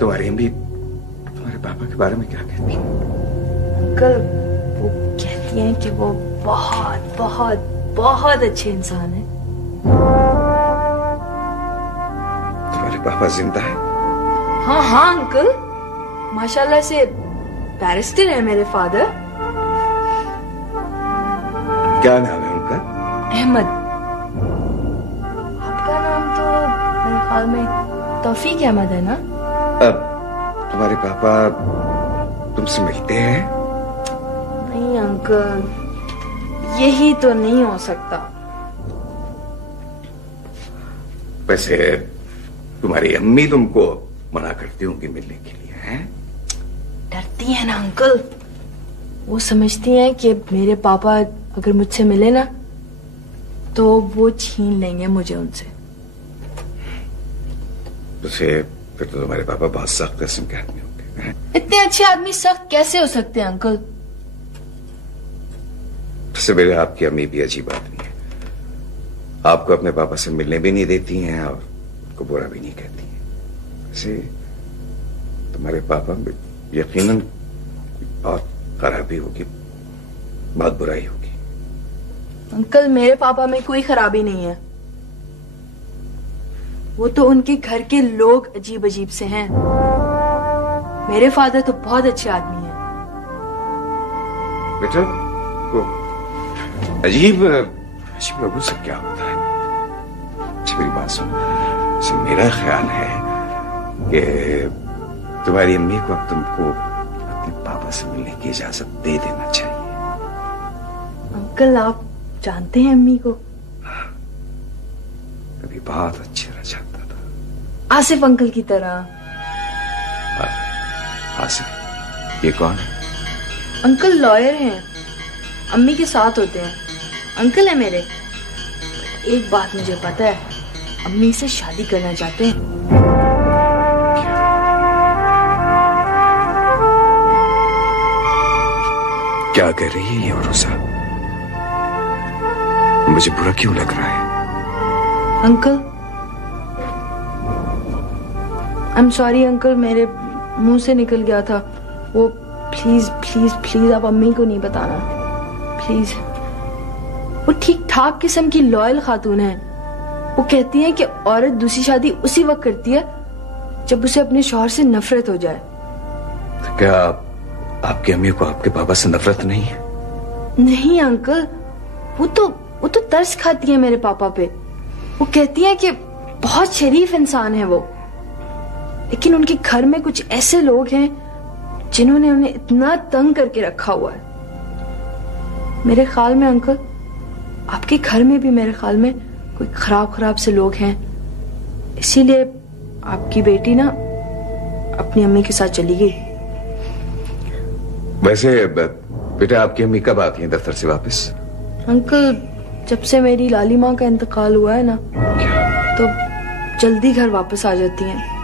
तुम्हारी अम्मी तुम्हारे पापा के बारे में क्या कहती है? अंकल वो कहती हैं कि वो बहुत बहुत बहुत अच्छे इंसान हैं। तुम्हारे पापा जिंदा है? हाँ हाँ अंकल, माशाल्लाह से बैरिस्टर है मेरे फादर। क्या नाम है उनका? अहमद। आपका नाम तो मेरे ख्याल में तौफीक अहमद है ना? अब तुम्हारे पापा तुमसे मिलते हैं? नहीं अंकल, यही तो नहीं हो सकता। वैसे तुम्हारी अम्मी तुमको मना करती होंगी मिलने के लिए, हैं? डरती है ना अंकल, वो समझती हैं कि मेरे पापा अगर मुझसे मिले ना तो वो छीन लेंगे मुझे उनसे। फिर तो तुम्हारे पापा बहुत सख्त किस्म के आदमी होंगे, हैं? इतने अच्छे आदमी सख्त कैसे हो सकते हैं अंकल? मेरे आपकी अम्मी भी अजीब आदमी है। आपको अपने पापा से मिलने भी नहीं देती हैं और उनको बुरा भी नहीं कहती हैं। वैसे तुम्हारे पापा में यकीनन बहुत खराबी होगी, बहुत बुराई होगी। अंकल मेरे पापा में कोई खराबी नहीं है, वो तो उनके घर के लोग अजीब अजीब से हैं। मेरे फादर तो बहुत अच्छे आदमी हैं। बेटा वो अजीब लोगों से क्या होता है? अच्छा मेरी बात सुन, मेरा ख्याल है कि तुम्हारी अम्मी को अब तुमको अपने पापा से मिलने की इजाजत दे देना चाहिए। अंकल आप जानते हैं अम्मी को? कभी बहुत अच्छे रह जाता था, आसिफ अंकल की तरह। आसिफ? ये कौन है? अंकल लॉयर हैं, अम्मी के साथ होते हैं। अंकल है मेरे। एक बात मुझे पता है, अम्मी से शादी करना चाहते हैं। क्या कह रही है ये उरुसा? मुझे बुरा क्यों लग रहा है? Uncle I am sorry uncle, मेरे मुंह से निकल गया था वो। प्लीज प्लीज प्लीज आप अम्मी को नहीं बताना प्लीज। वो ठीक ठाक किस्म की लॉयल खातून है। वो कहती हैं कि औरत दूसरी शादी उसी वक्त करती है जब उसे अपने शौहर से नफरत हो जाए। तो क्या आपकी अम्मी को आपके पापा से नफरत नहीं है? नहीं अंकल, वो तो तरस खाती है मेरे पापा पे। वो कहती है कि बहुत शरीफ इंसान है वो, लेकिन उनके घर में कुछ ऐसे लोग हैं जिन्होंने उन्हें इतना तंग करके रखा हुआ है। मेरे ख्याल में अंकल आपके घर में भी मेरे ख्याल में कोई खराब से लोग हैं, इसीलिए आपकी बेटी ना अपनी अम्मी के साथ चली गई। वैसे बेटा आपकी अम्मी कब आती हैं दफ्तर से वापस? अंकल जब से मेरी लाली माँ का इंतकाल हुआ है ना, तो जल्दी घर वापस आ जाती हैं।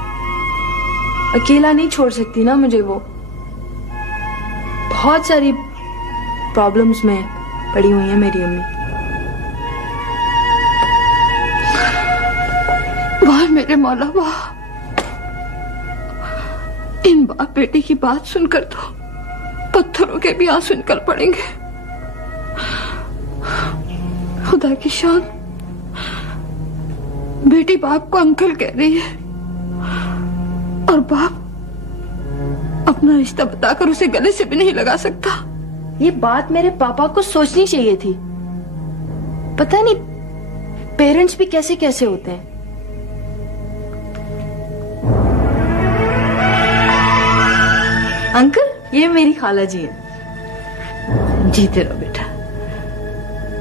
अकेला नहीं छोड़ सकती ना मुझे वो, बहुत सारी प्रॉब्लम्स में पड़ी हुई है मेरी अम्मी। वाह मेरे मौला वाह, इन बाप बेटे की बात सुनकर तो पत्थरों के भी आंसू निकल पड़ेंगे। खुदा की शान, बेटी बाप को अंकल कह रही है और बाप अपना रिश्ता बताकर उसे गले से भी नहीं लगा सकता। ये बात मेरे पापा को सोचनी चाहिए थी। पता नहीं पेरेंट्स भी कैसे कैसे होते हैं। अंकल, ये मेरी खाला जी है। जीते रहो बेटा।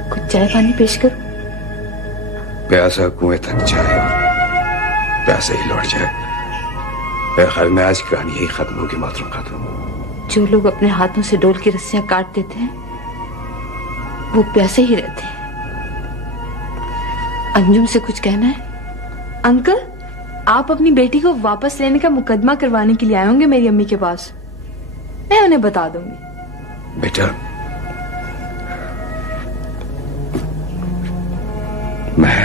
कुछ चाय पानी पेश करो? प्यासा कुएं तक जाए और प्यासे ही लौट जाए। मेरे ख्याल में आज की कहानी यही खत्म होगी मोहतरम खातून। जो लोग अपने हाथों से डोल की रस्सियां काट देते हैं वो प्यासे ही रहते हैं। अंजुम से कुछ कहना है? अंकल, आप अपनी बेटी को वापस लेने का मुकदमा करवाने के लिए आए होंगे मेरी अम्मी के पास। मैं उन्हें बता दूंगी। बेटा, मैं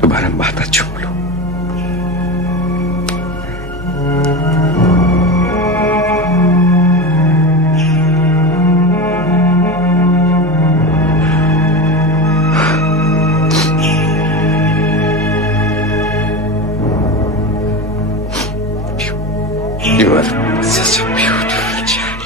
तुम्हारा माथा चूम लूं। You are such a beautiful child.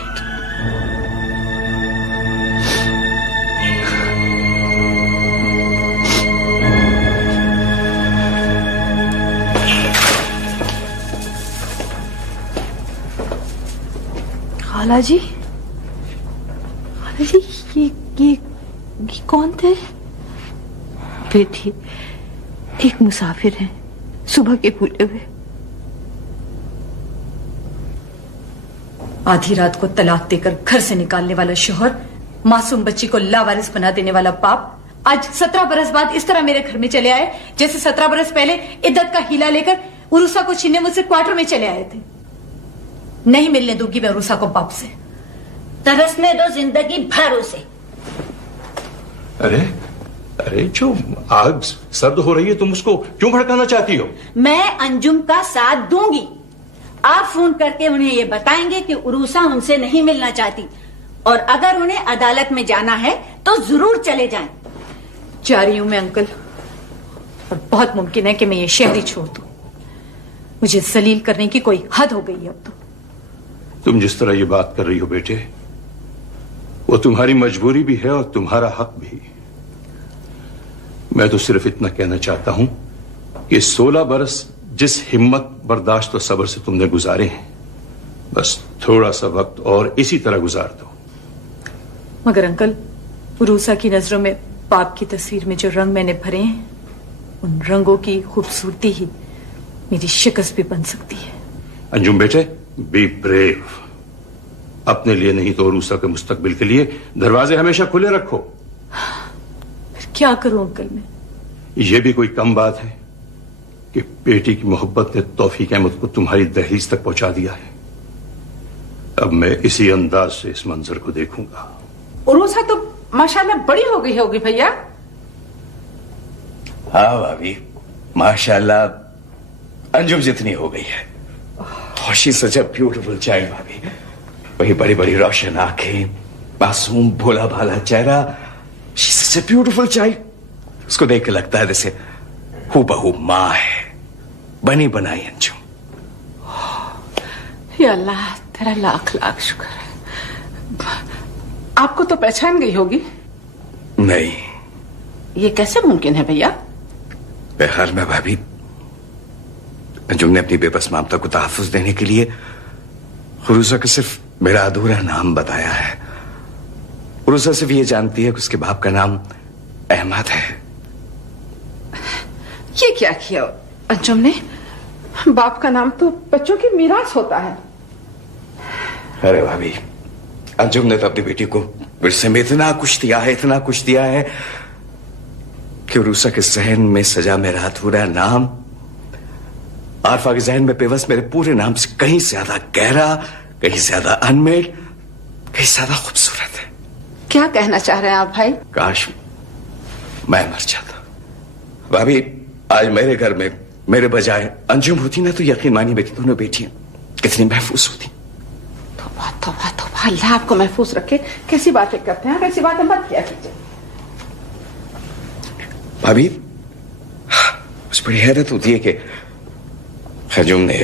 खाला जी, ये कौन थे? बेटी, एक मुसाफिर है, सुबह के भूले हुए। आधी रात को तलाक देकर घर से निकालने वाला शोहर, मासूम बच्ची को लावारिस बना देने वाला बाप आज 17 बरस बाद इस तरह मेरे घर में चले आए जैसे 17 बरस पहले इद्दत का हीला लेकर उरुसा को छीनने मुझसे क्वार्टर में चले आए थे। नहीं मिलने दूंगी मैं उरुसा को बाप से। तरसने दो जिंदगी भर उसे। अरे अरे, जो आग सर्द हो रही है तुम उसको क्यों भड़काना चाहती हो? मैं अंजुम का साथ दूंगी। आप फोन करके उन्हें ये बताएंगे कि उरूसा उनसे नहीं मिलना चाहती और अगर उन्हें अदालत में जाना है तो जरूर चले जाएं। जा रही हूं मैं अंकल, और बहुत मुमकिन है कि मैं ये शहर ही छोड़ दूं। मुझे जलील करने की कोई हद हो गई है अब तो। तुम जिस तरह ये बात कर रही हो बेटे, वो तुम्हारी मजबूरी भी है और तुम्हारा हक भी। मैं तो सिर्फ इतना कहना चाहता हूं कि 16 बरस जिस हिम्मत, बर्दाश्त और सब्र से तुमने गुजारे हैं, बस थोड़ा सा वक्त और इसी तरह गुजार दो। मगर अंकल, उरूसा की नजरों में बाप की तस्वीर में जो रंग मैंने भरे हैं, उन रंगों की खूबसूरती ही मेरी शिकस्त भी बन सकती है। अंजुम बेटे, बी ब्रेव। अपने लिए नहीं तो उरूसा के मुस्तकबिल के लिए दरवाजे हमेशा खुले रखो। फिर क्या करूं अंकल मैं? यह भी कोई कम बात है कि बेटी की मोहब्बत ने तौफीक अहमद को तुम्हारी दहलीज तक पहुंचा दिया है। अब मैं इसी अंदाज से इस मंजर को देखूंगा। उरूसा तो माशाल्लाह बड़ी हो गई होगी भैया। हाँ भाभी, माशाल्लाह अंजुम जितनी हो गई है। She is such a beautiful child भाभी। वही बड़ी बड़ी रोशन आंखें, मासूम भोला भाला चेहरा। She is such a beautiful child. उसको देख के लगता है जैसे हूबहू मां है, बनी बनाई अंजुम। या अल्लाह, तेरा लाख लाख शुक्र है। आपको तो पहचान गई होगी। नहीं, ये कैसे मुमकिन है भैया? बेहाल में भाभी, अंजुम ने अपनी बेबस ममता को तहफ्फुज देने के लिए उरूसा को सिर्फ मेरा अधूरा नाम बताया है। उरूसा सिर्फ ये जानती है कि उसके बाप का नाम अहमद है। ये क्या किया अंजुम ने? बाप का नाम तो बच्चों की मीरास होता है। अरे भाभी, अंजुम ने तो अपनी बेटी को विरसे में इतना कुछ दिया है, इतना कुछ दिया है कि उरूसा के जहन में सजा मेरा अधूरा नाम आरफा के जहन में बेबस मेरे पूरे नाम से कहीं ज्यादा गहरा, कहीं ज्यादा अनमेड, कहीं ज्यादा खूबसूरत है। क्या कहना चाह रहे हैं आप भाई? काश मैं मर जाता। भाभी, आज मेरे घर में मेरे बजाय अंजुम होती ना तो यकीन मानिए मेरी दोनों बेटियां कितनी महफूज होती। तौबा तौबा तौबा, अल्लाह आपको महफूज रखे। कैसी बातें करते हैं, कैसी बातें मत किया कीजिए। भाभी, मुझे बड़ी हैरत होती है कि अंजुम ने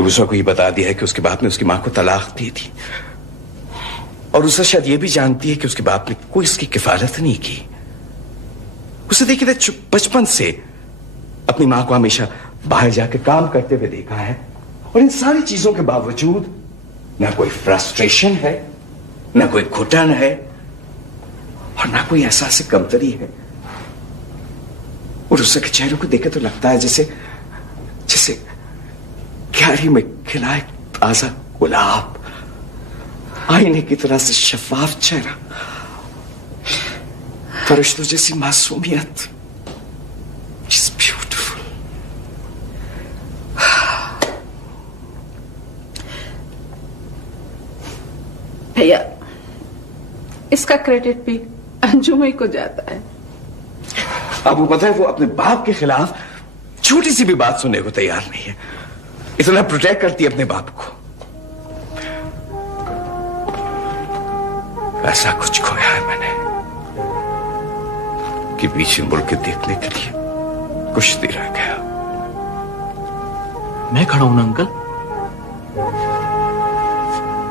उषा को ये बता दिया है कि उसके बाप ने उसकी मां को तलाक दी थी, और उषा शायद ये भी जानती है कि उसके बाप ने कोई इसकी किफालत नहीं की। उसे देखिए बचपन से अपनी मां को हमेशा बाहर जाके काम करते हुए देखा है, और इन सारी चीजों के बावजूद ना कोई फ्रस्ट्रेशन है, ना कोई घुटन है, और ना कोई एहसास कमतरी है। और उषा के चेहरे को देखे तो लगता है जैसे जैसे क्यारी में खिला एक ताजा गुलाब, आईने की तरह से शफाफ चेहरा, फरिश्तों जैसी मासूमियत। She's beautiful. भैया, इसका क्रेडिट भी अंजुम ही को जाता है। आपको पता है वो अपने बाप के खिलाफ छोटी सी भी बात सुनने को तैयार नहीं है, इतना प्रोटेक्ट करती है अपने बाप को। ऐसा कुछ खोया है मैंने कि पीछे मुड़ के देखने के लिए कुछ नहीं रह गया। मैं खड़ा हूं ना अंकल,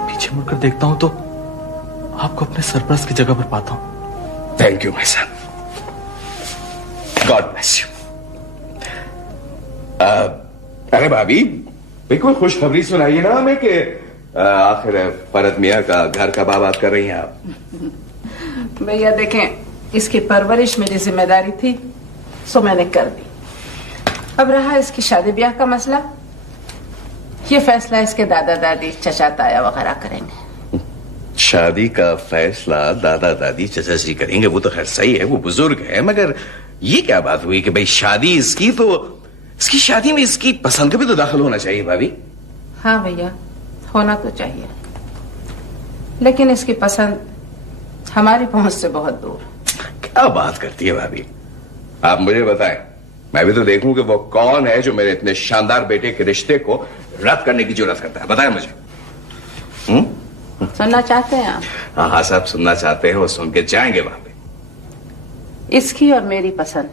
पीछे मुड़कर देखता हूं तो आपको अपने सरपरस्त की जगह पर पाता हूं। Thank you my son, God bless you. अरे भाभी, कोई खुशखबरी सुनाइए ना हमें कि आखिर फरद मियाँ का घर कब आबाद कर रही हैं आप? भैया देखें, इसकी परवरिश मेरी जिम्मेदारी थी, सो मैंने कर दी। अब रहा इसकी शादी ब्याह का मसला, ये फैसला इसके दादा दादी चचा ताया वगैरह करेंगे। शादी का फैसला दादा दादी चचा जी करेंगे, वो तो खैर सही है, वो बुजुर्ग है, मगर ये क्या बात हुई कि भाई शादी इसकी, तो इसकी शादी में इसकी पसंद का भी तो दाखिल होना चाहिए भाभी। हाँ भैया, होना तो चाहिए, लेकिन इसकी पसंद हमारी पहुंच से बहुत दूर। क्या बात करती है भाभी, आप मुझे बताएं, मैं भी तो देखूं कि वो कौन है जो मेरे इतने शानदार बेटे के रिश्ते को रद्द करने की जरूरत करता है। बताएं मुझे। सुनना चाहते हैं आप? हाँ हाँ साहब, सुनना चाहते हैं, वो सुन के जाएंगे वहां पे। इसकी और मेरी पसंद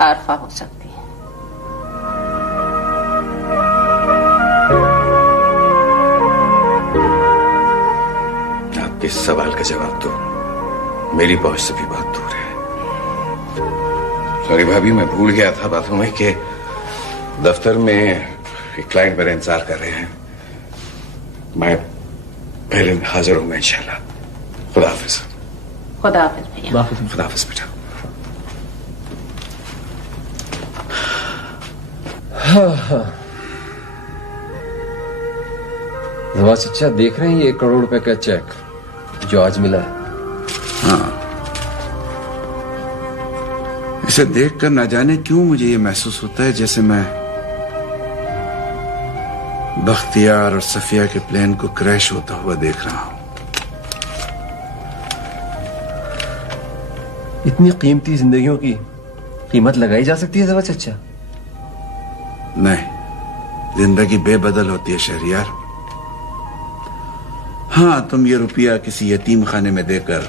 आरफा हो सकती है। आपके इस सवाल का जवाब तो मेरी पहुंच से भी बहुत दूर है। सॉरी भाभी, मैं भूल गया था बातों में कि दफ्तर में एक क्लाइंट मेरा इंतजार कर रहे हैं। मैं पहले हाजिर हूंगा इंशाल्लाह। खुदा हाफिज। खुदा हाफिज भैया। खुदा हाफिज बेटा। नवाज चचा देख रहे हैं ये 1 करोड़ रुपए का चेक जो आज मिला है? हाँ, इसे देखकर न जाने क्यों मुझे ये महसूस होता है जैसे मैं बख्तियार और सफिया के प्लेन को क्रैश होता हुआ देख रहा हूं। इतनी कीमती जिंदगियों की कीमत लगाई जा सकती है नवाज चचा? नहीं, जिंदगी बेबदल होती है शहरियार। हाँ, तुम ये रुपया किसी यतीम खाने में देकर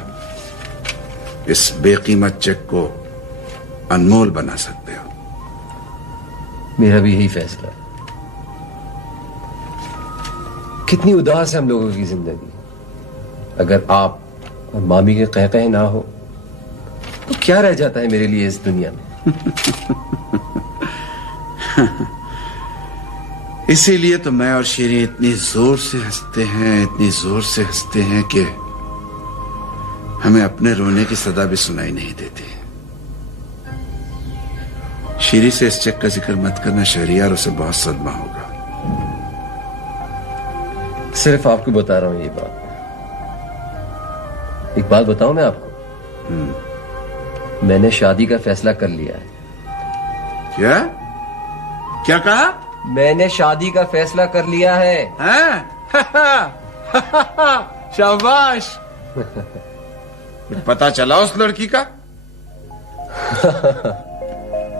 इस बेकीमत चेक को अनमोल बना सकते हो। मेरा भी यही फैसला है। कितनी उदास है हम लोगों की जिंदगी। अगर आप और मामी के कहकहे ना हो तो क्या रह जाता है मेरे लिए इस दुनिया में? इसीलिए तो मैं और शेरी इतनी जोर से हंसते हैं, इतनी जोर से हंसते हैं कि हमें अपने रोने की सदा भी सुनाई नहीं देती। शेरी से इस चेक का जिक्र मत करना शहरियार, उसे बहुत सदमा होगा। सिर्फ आपको बता रहा हूं ये बात। एक बात बताऊं मैं आपको, मैंने शादी का फैसला कर लिया है। क्या क्या कहा? मैंने शादी का फैसला कर लिया है। शाबाश। कुछ पता चला उस लड़की का?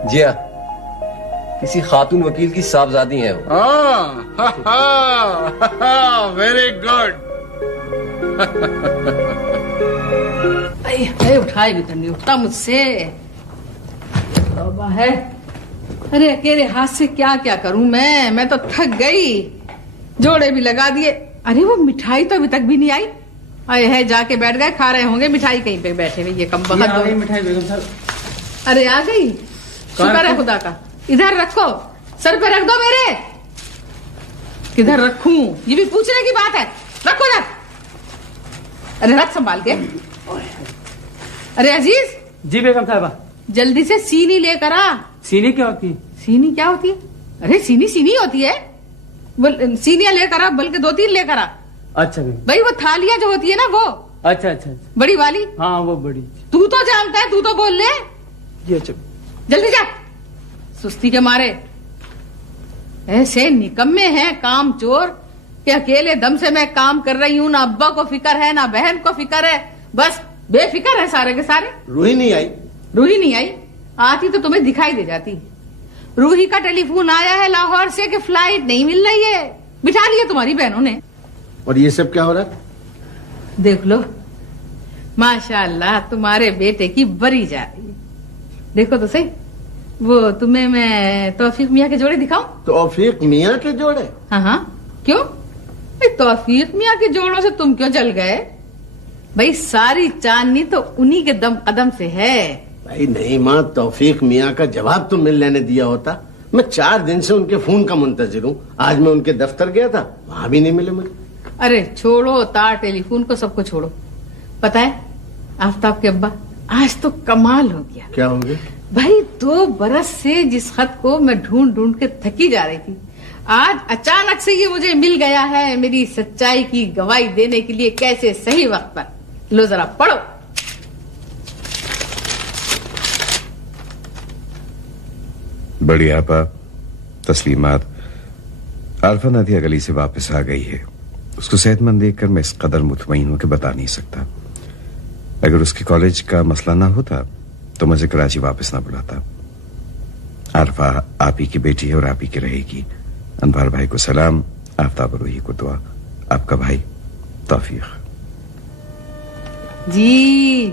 जी हाँ, किसी खातून वकील की साहबजादी है वो। Very good. उठाए भी तो नहीं उठता मुझसे। तौबा है। अरे अकेले हाथ से क्या क्या करूं मैं तो थक गई। जोड़े भी लगा दिए। अरे वो मिठाई तो अभी तक भी नहीं आई। अरे है जाके बैठ गए, खा रहे होंगे मिठाई कहीं पे बैठे हुए। ये कम बखत मिठाई बेगम साहब। अरे आ गई, शुक्र है खुदा का। इधर रखो, सर पे रख दो मेरे। किधर रखूं ये भी पूछने की बात है। रखो रख। अरे रख संभाल के। अरे अजीज। जी बेगम साहबा। जल्दी से सीनी लेकर आ। सीनी क्या होती है? सीनी क्या होती है? अरे सीनी सीनी होती है। सीनियां लेकर आ, बल्कि 2-3 लेकर आ। अच्छा भाई वो थालियां जो होती है ना वो। अच्छा अच्छा अच्छा। बड़ी वाली। हाँ वो बड़ी। तू तो जानता है, तू तो बोल ले। जी अच्छा। जल्दी जा। सुस्ती के मारे ऐसे निकम्मे हैं काम चोर कि अकेले दम से मैं काम कर रही हूँ। ना अब्बा को फिक्र है, ना बहन को फिक्र है, बस बेफिक्र है सारे के सारे। रूही नहीं आई? रूही नहीं आई। आती तो तुम्हें दिखाई दे जाती। रूही का टेलीफोन आया है लाहौर से कि फ्लाइट नहीं मिल रही है। बिठा लिया तुम्हारी बहनों ने। और ये सब क्या हो रहा है? देख लो, माशाअल्लाह तुम्हारे बेटे की बरी जा रही है। देखो तो सही, वो तुम्हें मैं तौफीक मियाँ के जोड़े दिखाऊं? तौफीक मियाँ के जोड़े? हाँ हाँ, क्यों? तौफीक मियाँ के जोड़ों से तुम क्यों जल गए? भाई सारी चांदनी तो उन्हीं के दम कदम से है। भाई नहीं माँ, तौफीक मियाँ का जवाब तो मिल लेने दिया होता। मैं 4 दिन से उनके फोन का मुंतजिर हूँ। आज मैं उनके दफ्तर गया था, वहां भी नहीं मिले मुझे। अरे छोड़ो तार टेलीफोन को, सबको छोड़ो। पता है आफ्ताब के अब्बा, आज तो कमाल हो गया। क्या हो गया? भाई 2 बरस से जिस खत को मैं ढूंढ ढूंढ के थकी जा रही थी, आज अचानक से ये मुझे मिल गया है। मेरी सच्चाई की गवाही देने के लिए कैसे सही वक्त पर। लो जरा पढ़ो। बड़ी आपा तस्लीमात। आरफा नादिया गली से वापस आ गई है। उसको सेहतमंद देखकर मैं इस कदर मुतमईन हूं कि बता नहीं सकता। अगर उसके कॉलेज का मसला ना होता तो मुझे कराची वापस ना बुलाता। आरफा आप ही की बेटी है और आप ही की रहेगी। अनवार भाई को सलाम, आफ्ताब रूही को दुआ। आपका भाई तौफीक। जी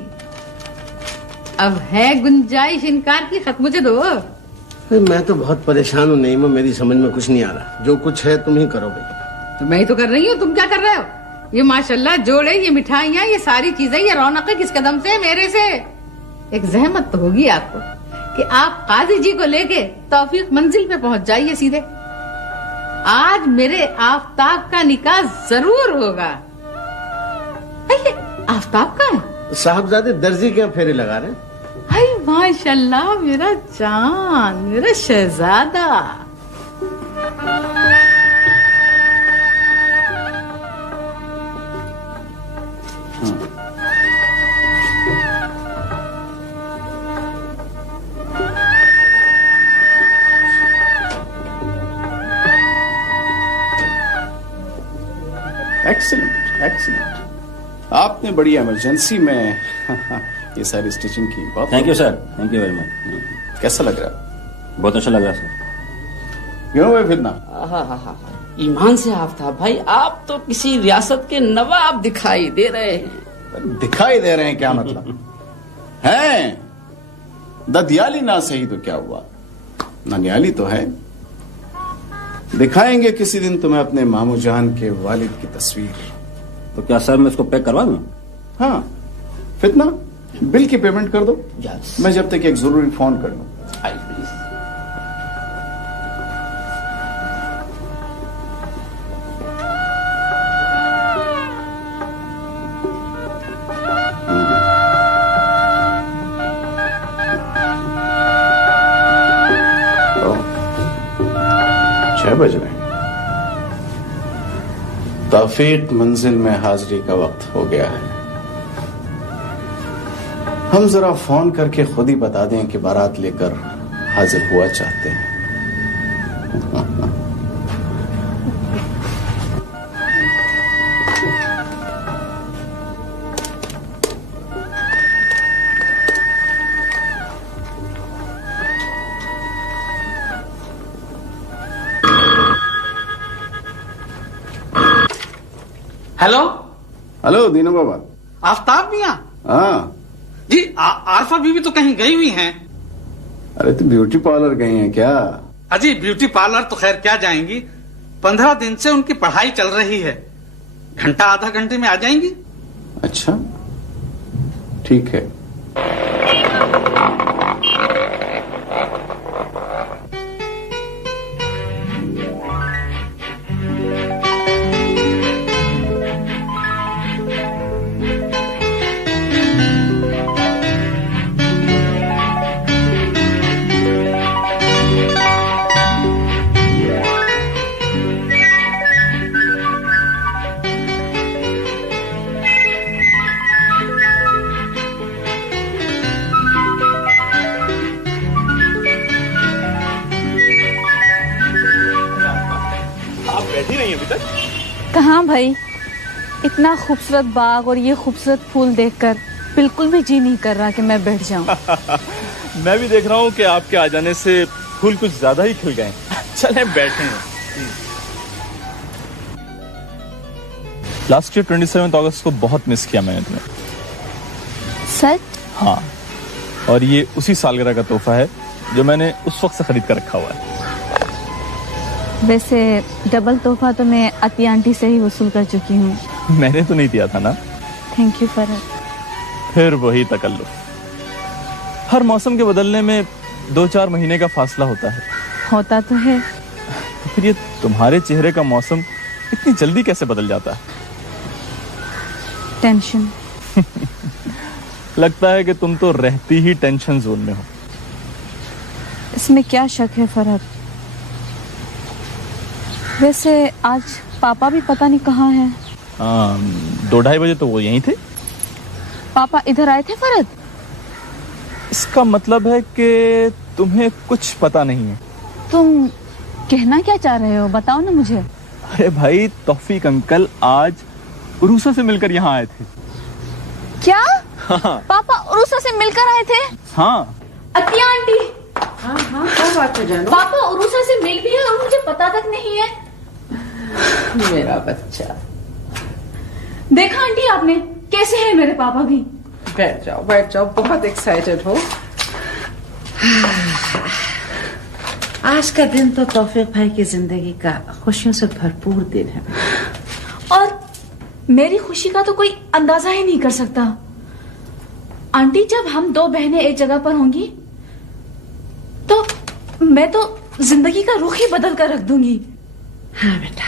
अब है गुंजाइश इनकार की, खत मुझे दो। मैं तो बहुत परेशान हूँ नहीं, मेरी समझ में कुछ नहीं आ रहा। जो कुछ है तुम ही करो भाई। तो मैं ही तो कर रही हूँ, तुम क्या कर रहे हो? ये माशाल्लाह जोड़े, ये मिठाइयाँ, ये सारी चीजें, ये रौनकें किस कदम से? मेरे से। एक जहमत तो होगी आपको कि आप काजी जी को लेके तौफीक मंजिल पे पहुंच जाइए सीधे। आज मेरे आफ्ताब का निकाह जरूर होगा। ये आफ्ताब का है? साहबजादे दर्जी क्या फेरे लगा रहे हैं? हाय माशाल्लाह, मेरा जान, मेरा शहजादा। Excellent excellent. आपने बड़ी इमरजेंसी में ये सारी स्टिचिंग की। बहुत thank you sir, thank you very much. कैसा लग रहा है? बहुत अच्छा लग रहा है सर। क्यों हुए फिरना? हाँ, ईमान से आफ्ताब भाई, आप तो किसी रियासत के नवाब दिखाई दे रहे हैं। दिखाई दे रहे हैं क्या मतलब? हैं ददियाली ना सही तो क्या हुआ, ननियाली तो है। दिखाएंगे किसी दिन तुम्हें अपने मामू जान के वालिद की तस्वीर। तो क्या सर मैं इसको पैक करवा दूं? हाँ, फितना बिल की पेमेंट कर दो। मैं जब तक एक जरूरी फोन कर लूं। बज रहे हैं। तौफीक मंजिल में हाजिरी का वक्त हो गया है। हम जरा फोन करके खुद ही बता दें कि बारात लेकर हाजिर हुआ चाहते हैं। हेलो हेलो दीनू बाबा। आफ्ताब मियाँ? हाँ जी, आरफा बीवी तो कहीं गई हुई हैं। अरे तो ब्यूटी पार्लर गई हैं क्या? अजी ब्यूटी पार्लर तो खैर क्या जाएंगी, 15 दिन से उनकी पढ़ाई चल रही है, घंटा आधा घंटे में आ जाएंगी। अच्छा ठीक है। कहाँ भाई, इतना खूबसूरत बाग और ये खूबसूरत फूल देखकर बिल्कुल भी जी नहीं कर रहा कि मैं बैठ जाऊं। मैं भी देख रहा हूँ कि आपके आ जाने से फूल कुछ ज्यादा ही खिल गए। चलें बैठें। लास्ट ईयर 27 अगस्त को बहुत मिस किया मैंने तुम्हें। सच? हाँ, और ये उसी सालगिरह का तोहफा है जो मैंने उस वक्त से खरीद कर रखा हुआ है। वैसे डबल तोहफा तो मैं अति आंटी से ही वसूल कर चुकी हूँ। मैंने तो नहीं दिया था ना। Thank you Farhat. फिर वही तकल्लुफ। हर मौसम के बदलने में 2-4 महीने का फासला होता है। होता तो है। तो फिर ये तुम्हारे चेहरे का मौसम इतनी जल्दी कैसे बदल जाता है? टेंशन। लगता है कि तुम तो रहती ही टेंशन जोन में हो। इसमें क्या शक है फरहत। वैसे आज पापा भी पता नहीं कहाँ हैं। 2-2:30 बजे तो वो यहीं थे। पापा इधर आए थे फरहत? इसका मतलब है कि तुम्हें कुछ पता नहीं है। तुम कहना क्या चाह रहे हो, बताओ ना मुझे। अरे भाई, तौफीक अंकल आज उरूसा से मिलकर यहाँ आए थे। क्या? हाँ। पापा उरूसा से मिलकर आए थे? हाँ। अतिया आंटी। हाँ हाँ, क्या बात है जानू? पापा उरूसा से मिल भी है और मुझे पता तक नहीं है। मेरा बच्चा। देखा आंटी आपने, कैसे हैं मेरे पापा भी? बैठ जाओ, बहुत एक्साइटेड हो। आज का दिन तो तौफीक भाई की जिंदगी का खुशियों से भरपूर दिन है। और मेरी खुशी का तो कोई अंदाजा ही नहीं कर सकता। आंटी, जब हम 2 बहनें एक जगह पर होंगी तो मैं तो जिंदगी का रुख ही बदल कर रख दूंगी। हाँ बेटा,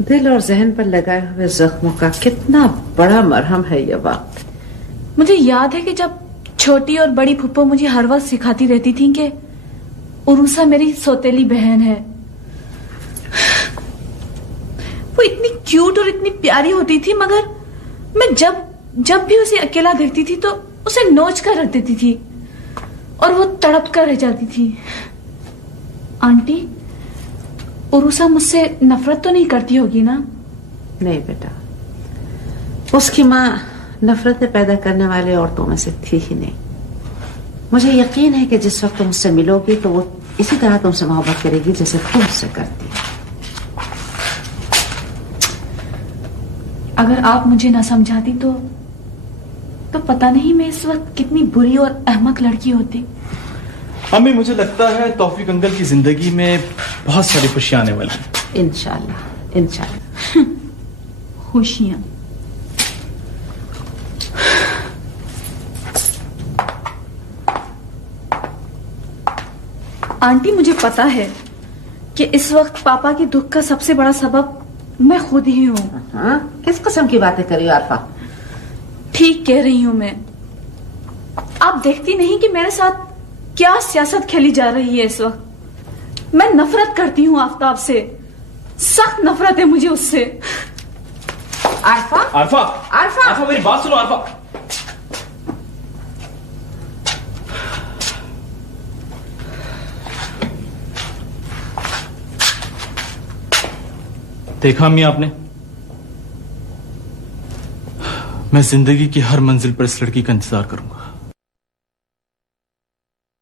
दिल और जहन पर लगाए हुए जख्मों का कितना बड़ा मरहम है ये वक्त। मुझे याद है कि जब छोटी और बड़ी फुप्पो मुझे हर वक्त सिखाती रहती थी कि उरूसा मेरी सौतेली बहन है। वो इतनी क्यूट और इतनी प्यारी होती थी, मगर मैं जब भी उसे अकेला देखती थी तो उसे नोच कर रख देती थी और वो तड़प कर रह जाती थी। आंटी, उरूसा मुझसे नफरत तो नहीं करती होगी ना? नहीं बेटा, उसकी माँ नफरतें पैदा करने वाले औरतों में से थी ही नहीं। मुझे यकीन है कि जिस वक्त तुम उससे मिलोगी तो वो इसी तरह तुमसे मोहब्बत करेगी जैसे तुम उससे करती है। अगर आप मुझे ना समझाती तो पता नहीं मैं इस वक्त कितनी बुरी और अहमक लड़की होती। अम्मी, मुझे लगता है तौफीक अंकल की जिंदगी में बहुत सारी खुशियां आने वाली हैं। इंशाल्लाह, इंशाल्लाह। खुशियां? आंटी, मुझे पता है कि इस वक्त पापा के दुख का सबसे बड़ा सबब मैं खुद ही हूँ। हाँ? किस किस्म की बातें करी आरफा? ठीक कह रही हूँ मैं। आप देखती नहीं कि मेरे साथ क्या सियासत खेली जा रही है इस वक्त। मैं नफरत करती हूँ आफ्ताब से, सख्त नफरत है मुझे उससे। आरफा, आरफा, आरफा, आरफा, मेरी बात सुनो आरफा। देखा अम्मी आपने, मैं जिंदगी की हर मंजिल पर इस लड़की का इंतजार करूंगा।